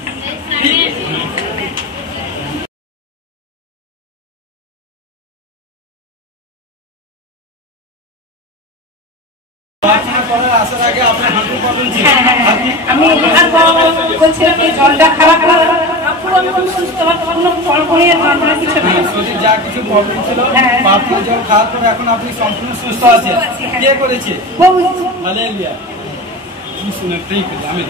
আমি বলছিলাম এই জলটা খারাপ যা কিছু প্রবলেম ছিল জল খাওয়ার পরে এখন আপনি সম্পূর্ণ সুস্থ আছেন কে করেছে হালেলুয়া শুনে প্রে করি আমেন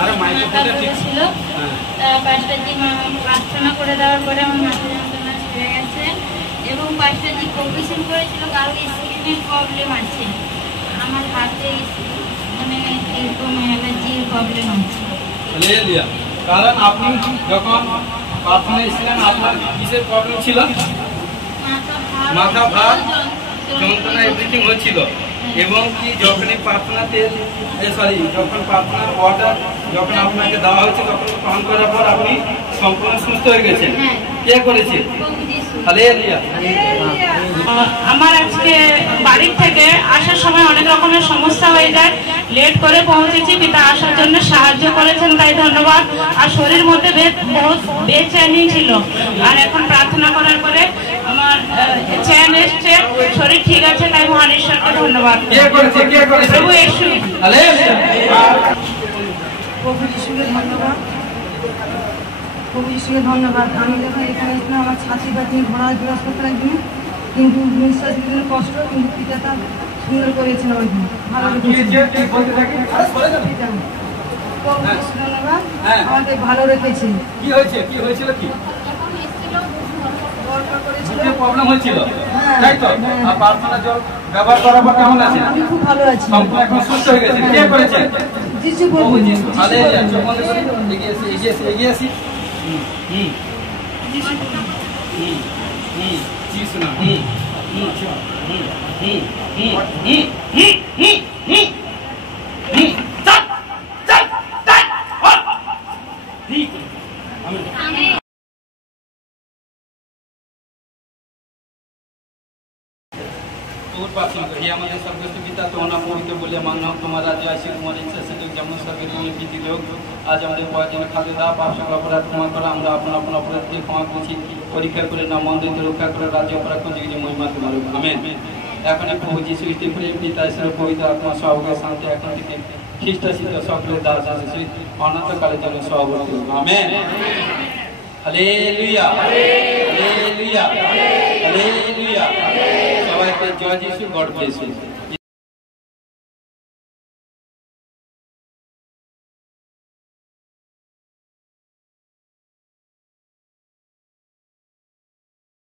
আরে মাইক্রোফোনটা ঠিক ছিল পাঁচটা দিন প্রার্থনা করে দেওয়ার পরে আমার মাথা যন্ত্রণা ছেড়ে গেছে এবং পাঁচটা দিন অপারেশন করেছিল কারণ স্কিনের প্রবলেম আছে আমার হাতে মানে এরকম অ্যালার্জির প্রবলেম আছে হালেলুয়া কারণ আপনি যখন প্রার্থনা এসেছিলেন, আপনার কিসের প্রবলেম ছিল? মাথা ভার, যন্ত্রণা এভরিথিং হচ্ছিল, এবং কি যখনই প্রার্থনাতে যখন প্রার্থনার অর্ডার যখন আপনাকে দেওয়া হয়েছে তখন পান করার পর আপনি সম্পূর্ণ সুস্থ হয়ে গেছেন। কে করেছে? হালেলুয়া। আমার আজকে বাড়ির থেকে আসার সময় অনেক রকমের সমস্যা হয়ে যায়, লেট করে পৌঁছেছি, পিতা আসার জন্য সাহায্য করেছেন, তাই ধন্যবাদ। আর শরীর মধ্যে বহুত বেচেনি ছিল, আর এখন প্রার্থনা করার পরে আমার চেন এসছে, শরীর ঠিক আছে, তাই মহান ঈশ্বরকে ধন্যবাদ। প্রভু যীশু, প্রভু যীশুকে ধন্যবাদ, প্রভু যীশুকে ধন্যবাদ। আমি যখন এখানে এসেছিলাম আমার ছাতি বাতি ঘোড়া হাসপাতালের জন্য, কিন্তু নিঃশ্বাস দিতে কষ্ট, কিন্তু পিতাটা সুন্দর করেছেন, ওই দিন ভালো রেখেছেন। প্রভু যীশু ধন্যবাদ, আমাকে ভালো রেখেছে। কি হয়েছে? কি হয়েছিল? কি প্রবলেম হয়েছিল? তাই তো। আর প্রার্থনা জল ব্যবহার করার পর কেমন আছে? আমি খুব ভালো আছি, সম্পূর্ণ এখন সুস্থ হয়ে গেছে। কে করেছে? যিশু প্রভু। হালেলুয়া। চোখ বন্ধ করে এগিয়ে আসি, এগিয়ে আসি, এগিয়ে আসি। যিশু নাম। আমাদের সর্বস্ব পিতা, তোমার নাম পবিত্র বলে মানব, তোমার রাজ্য আসি, তোমার ইচ্ছা সেটুক যেমন স্বর্গে তুমি প্রীতি হোক। আজ আমাদের প্রয়োজন খাদ্য দাও, পাপ সকল অপরাধ ক্ষমা করো, আমরা আপন আপন অপরাধকে ক্ষমা করছি, পরীক্ষা করে না মন দিতে রক্ষা করে, রাজ্য পরাক্রম যে মহিমা তোমার। আমেন। এখন প্রভু যীশু খ্রিস্টের পিতা ঈশ্বর পবিত্র আত্মা সহযোগ শান্তি এখন থেকে খ্রিস্ট শীত সকলের দাস আছে অনন্তকালের জন্য সহবর্তী হোক। আমেন। Hallelujah, hallelujah, hallelujah. সবাইকে জয় যীশু, গড ব্লেস ইউ।